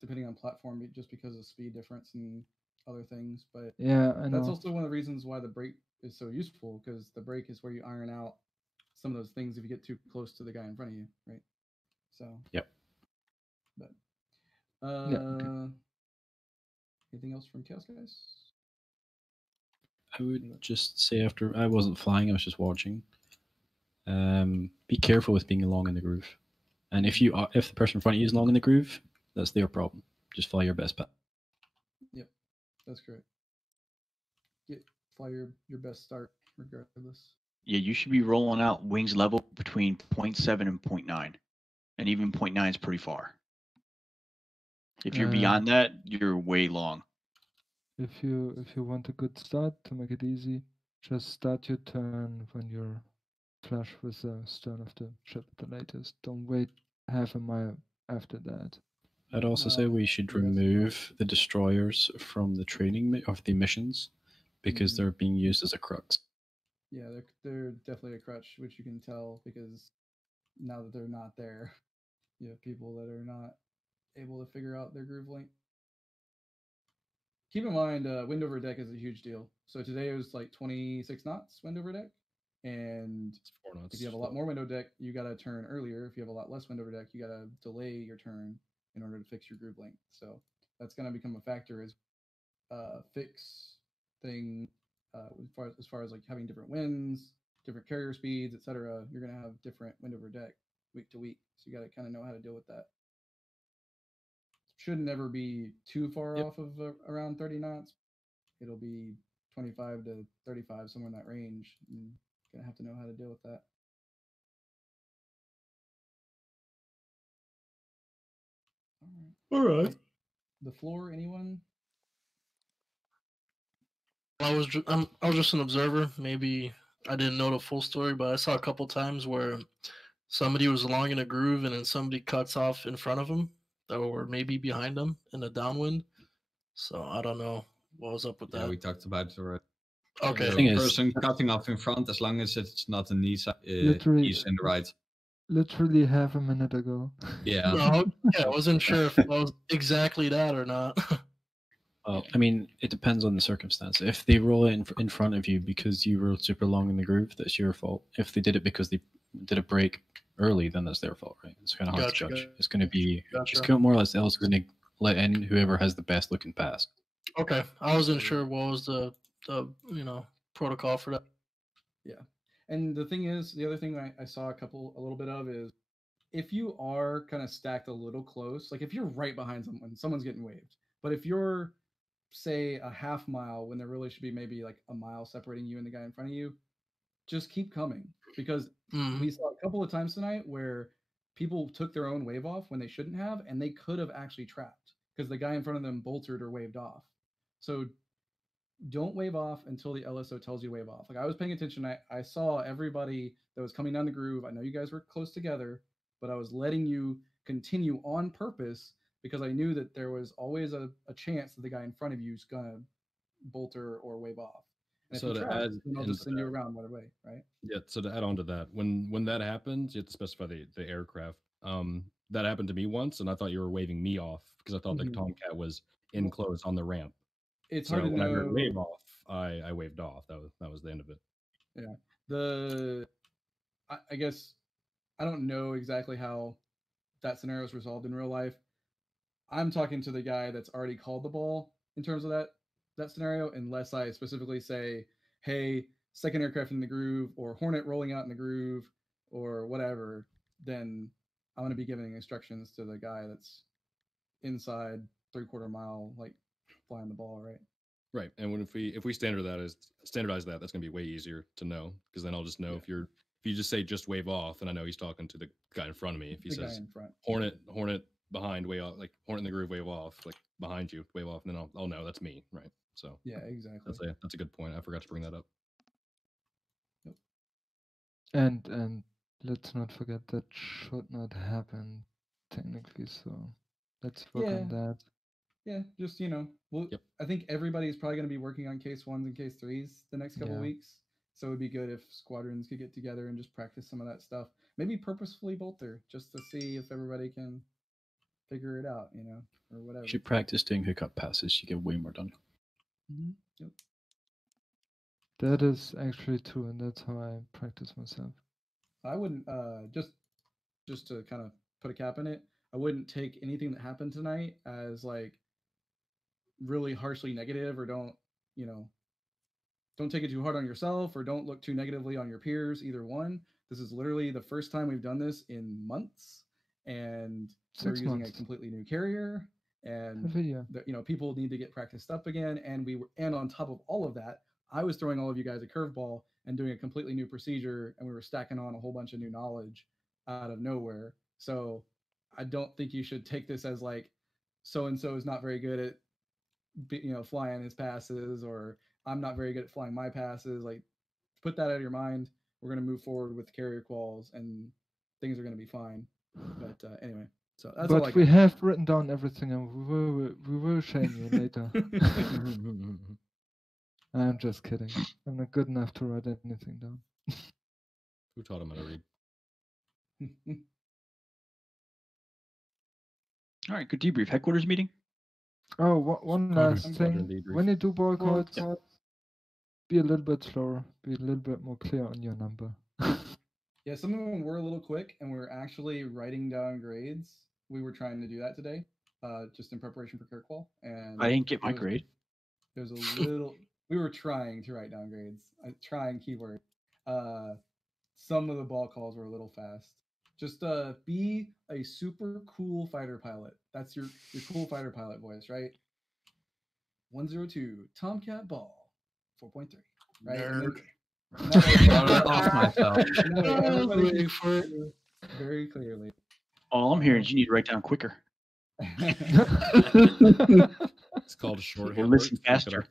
depending on platform, just because of speed difference and other things. But Yeah, I that's know. also one of the reasons why the brake is so useful, because the brake is where you iron out some of those things if you get too close to the guy in front of you, right? So. Yep. But. Yeah. Okay. Anything else from Chaos Guys? I would just say after I wasn't flying, I was just watching. Be careful with being long in the groove, and if the person in front of you is long in the groove, that's their problem. Just fly your best path. Yep, that's correct. Fly your best start regardless. Yeah, you should be rolling out wings level between 0.7 and 0.9, and even 0.9 is pretty far. If you're beyond that, you're way long. If you want a good start, to make it easy, just start your turn when you're flush with the stern of the ship at the latest. Don't wait half a mile after that. I'd also say we should remove the destroyers from the training of the missions, because they're being used as a crux. Yeah, they're definitely a crutch, which you can tell because now that they're not there, you have people that are not able to figure out their groove length. Keep in mind, wind over deck is a huge deal. So today it was like 26 knots wind over deck, and if you have a lot more wind over deck, you got to turn earlier. If you have a lot less wind over deck, you got to delay your turn in order to fix your groove length. So that's going to become a factor as fix thing as far as like having different winds, different carrier speeds, etc. You're going to have different wind over deck week to week, so you got to kind of know how to deal with that. Should never be too far off of around 30 knots. It'll be 25 to 35, somewhere in that range. You're gonna have to know how to deal with that. All right. The floor, anyone? I was just an observer. Maybe I didn't know the full story, but I saw a couple times where somebody was long in a groove and then somebody cuts off in front of them, or maybe behind them in a downwind. So I don't know what was up with that. We talked about it already. Okay. The Thing is- person cutting off in front, as long as it's not an east Literally- east and right. Literally half a minute ago. Yeah. No, yeah, I wasn't sure if that was exactly that or not. Well, I mean, it depends on the circumstance. If they roll it in front of you because you rolled super long in the groove, that's your fault. If they did it because they did a break early, then that's their fault, right? It's kind of hard Gotcha, to judge. gotcha. It's going to be Gotcha. it's kind of more or less else going to let in whoever has the best looking pass. Okay, I wasn't sure what was the protocol for that. Yeah, and the thing is, the other thing I saw a little bit of is if you are kind of stacked a little close, like if you're right behind someone's getting waved. But if you're, say, a half mile when there really should be maybe like a mile separating you and the guy in front of you, just keep coming, because we saw a couple of times tonight where people took their own wave off when they shouldn't have, and they could have actually trapped because the guy in front of them boltered or waved off. So don't wave off until the LSO tells you to wave off. Like I was paying attention. I saw everybody that was coming down the groove. I know you guys were close together, but I was letting you continue on purpose because I knew that there was always a chance that the guy in front of you is going to bolter or wave off. And So if you to trap, add then I'll into just send you that- around right away, right? Yeah, so to add on to that, when that happens, you have to specify the aircraft. That happened to me once, and I thought you were waving me off because I thought the Mhm. Tomcat was in close on the ramp. It's So hard to when I heard know. wave off, I waved off. That was the end of it. Yeah. I guess I don't know exactly how that scenario is resolved in real life. I'm talking to the guy that's already called the ball in terms of that scenario, unless I specifically say, hey, second aircraft in the groove or Hornet rolling out in the groove or whatever, then I'm going to be giving instructions to the guy that's inside 3/4 mile, like flying the ball, right? Right, and if we standardize that, that's going to be way easier to know, because then I'll just know if you just say just wave off, and I know he's talking to the guy in front of me. If he The guy says in front. Hornet behind, wave off, like Hornet in the groove, wave off, like behind you, wave off, and then I'll know that's me, right? So Yeah, exactly. That's a good point. I forgot to bring that up. And let's not forget that should not happen technically. So let's work on that. Yeah, just well, I think everybody's probably going to be working on case 1s and case 3s the next couple Yeah. weeks. So it'd be good if squadrons could get together and just practice some of that stuff. Maybe purposefully bolter just to see if everybody can figure it out, or whatever. You should practice doing hookup passes. You get way more done. Yep. That is actually true, and that's how I practice myself. I wouldn't just to kind of put a cap in it. I wouldn't take anything that happened tonight as like really harshly negative, or don't take it too hard on yourself, or don't look too negatively on your peers. Either one. This is literally the first time we've done this in months, and we're using a completely new carrier, and people need to get practiced up again. And on top of all of that, I was throwing all of you guys a curveball and doing a completely new procedure, and we were stacking on a whole bunch of new knowledge out of nowhere. So I don't think you should take this as like so and so is not very good at flying his passes, or I'm not very good at flying my passes. Like, put that out of your mind. We're going to move forward with carrier quals, and things are going to be fine. But anyway, so that's all I got. But we have written down everything, and we will shame you later. I'm just kidding. I'm not good enough to write anything down. Who taught him how to read? All right, good debrief. Headquarters meeting. Oh, one last thing. Debrief. When you do ball calls, be a little bit slower. Be a little bit more clear on your number. Yeah, some of them were a little quick, and we're actually writing down grades. We were trying to do that today, just in preparation for Care Qual. And I didn't get my grade. There's a little. We were trying to write down grades. Trying keyword. Some of the ball calls were a little fast. Just be a super cool fighter pilot. That's your cool fighter pilot voice, right? 102 Tomcat Ball 4.3. Right? Nerd. Off myself. Very clearly. All I'm hearing is you need to write down quicker. It's called a shorthand. Listen faster.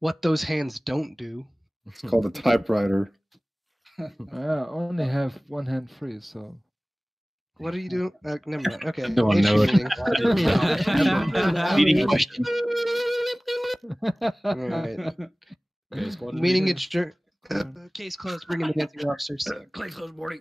What those hands don't do. It's called a typewriter. I only have one hand free, so. What are you doing? Never mind. Okay. No one knows. Meeting question. All right. Okay, Meeting adjourned. Case closed. Bring in the dancing officers. Case closed, Morty.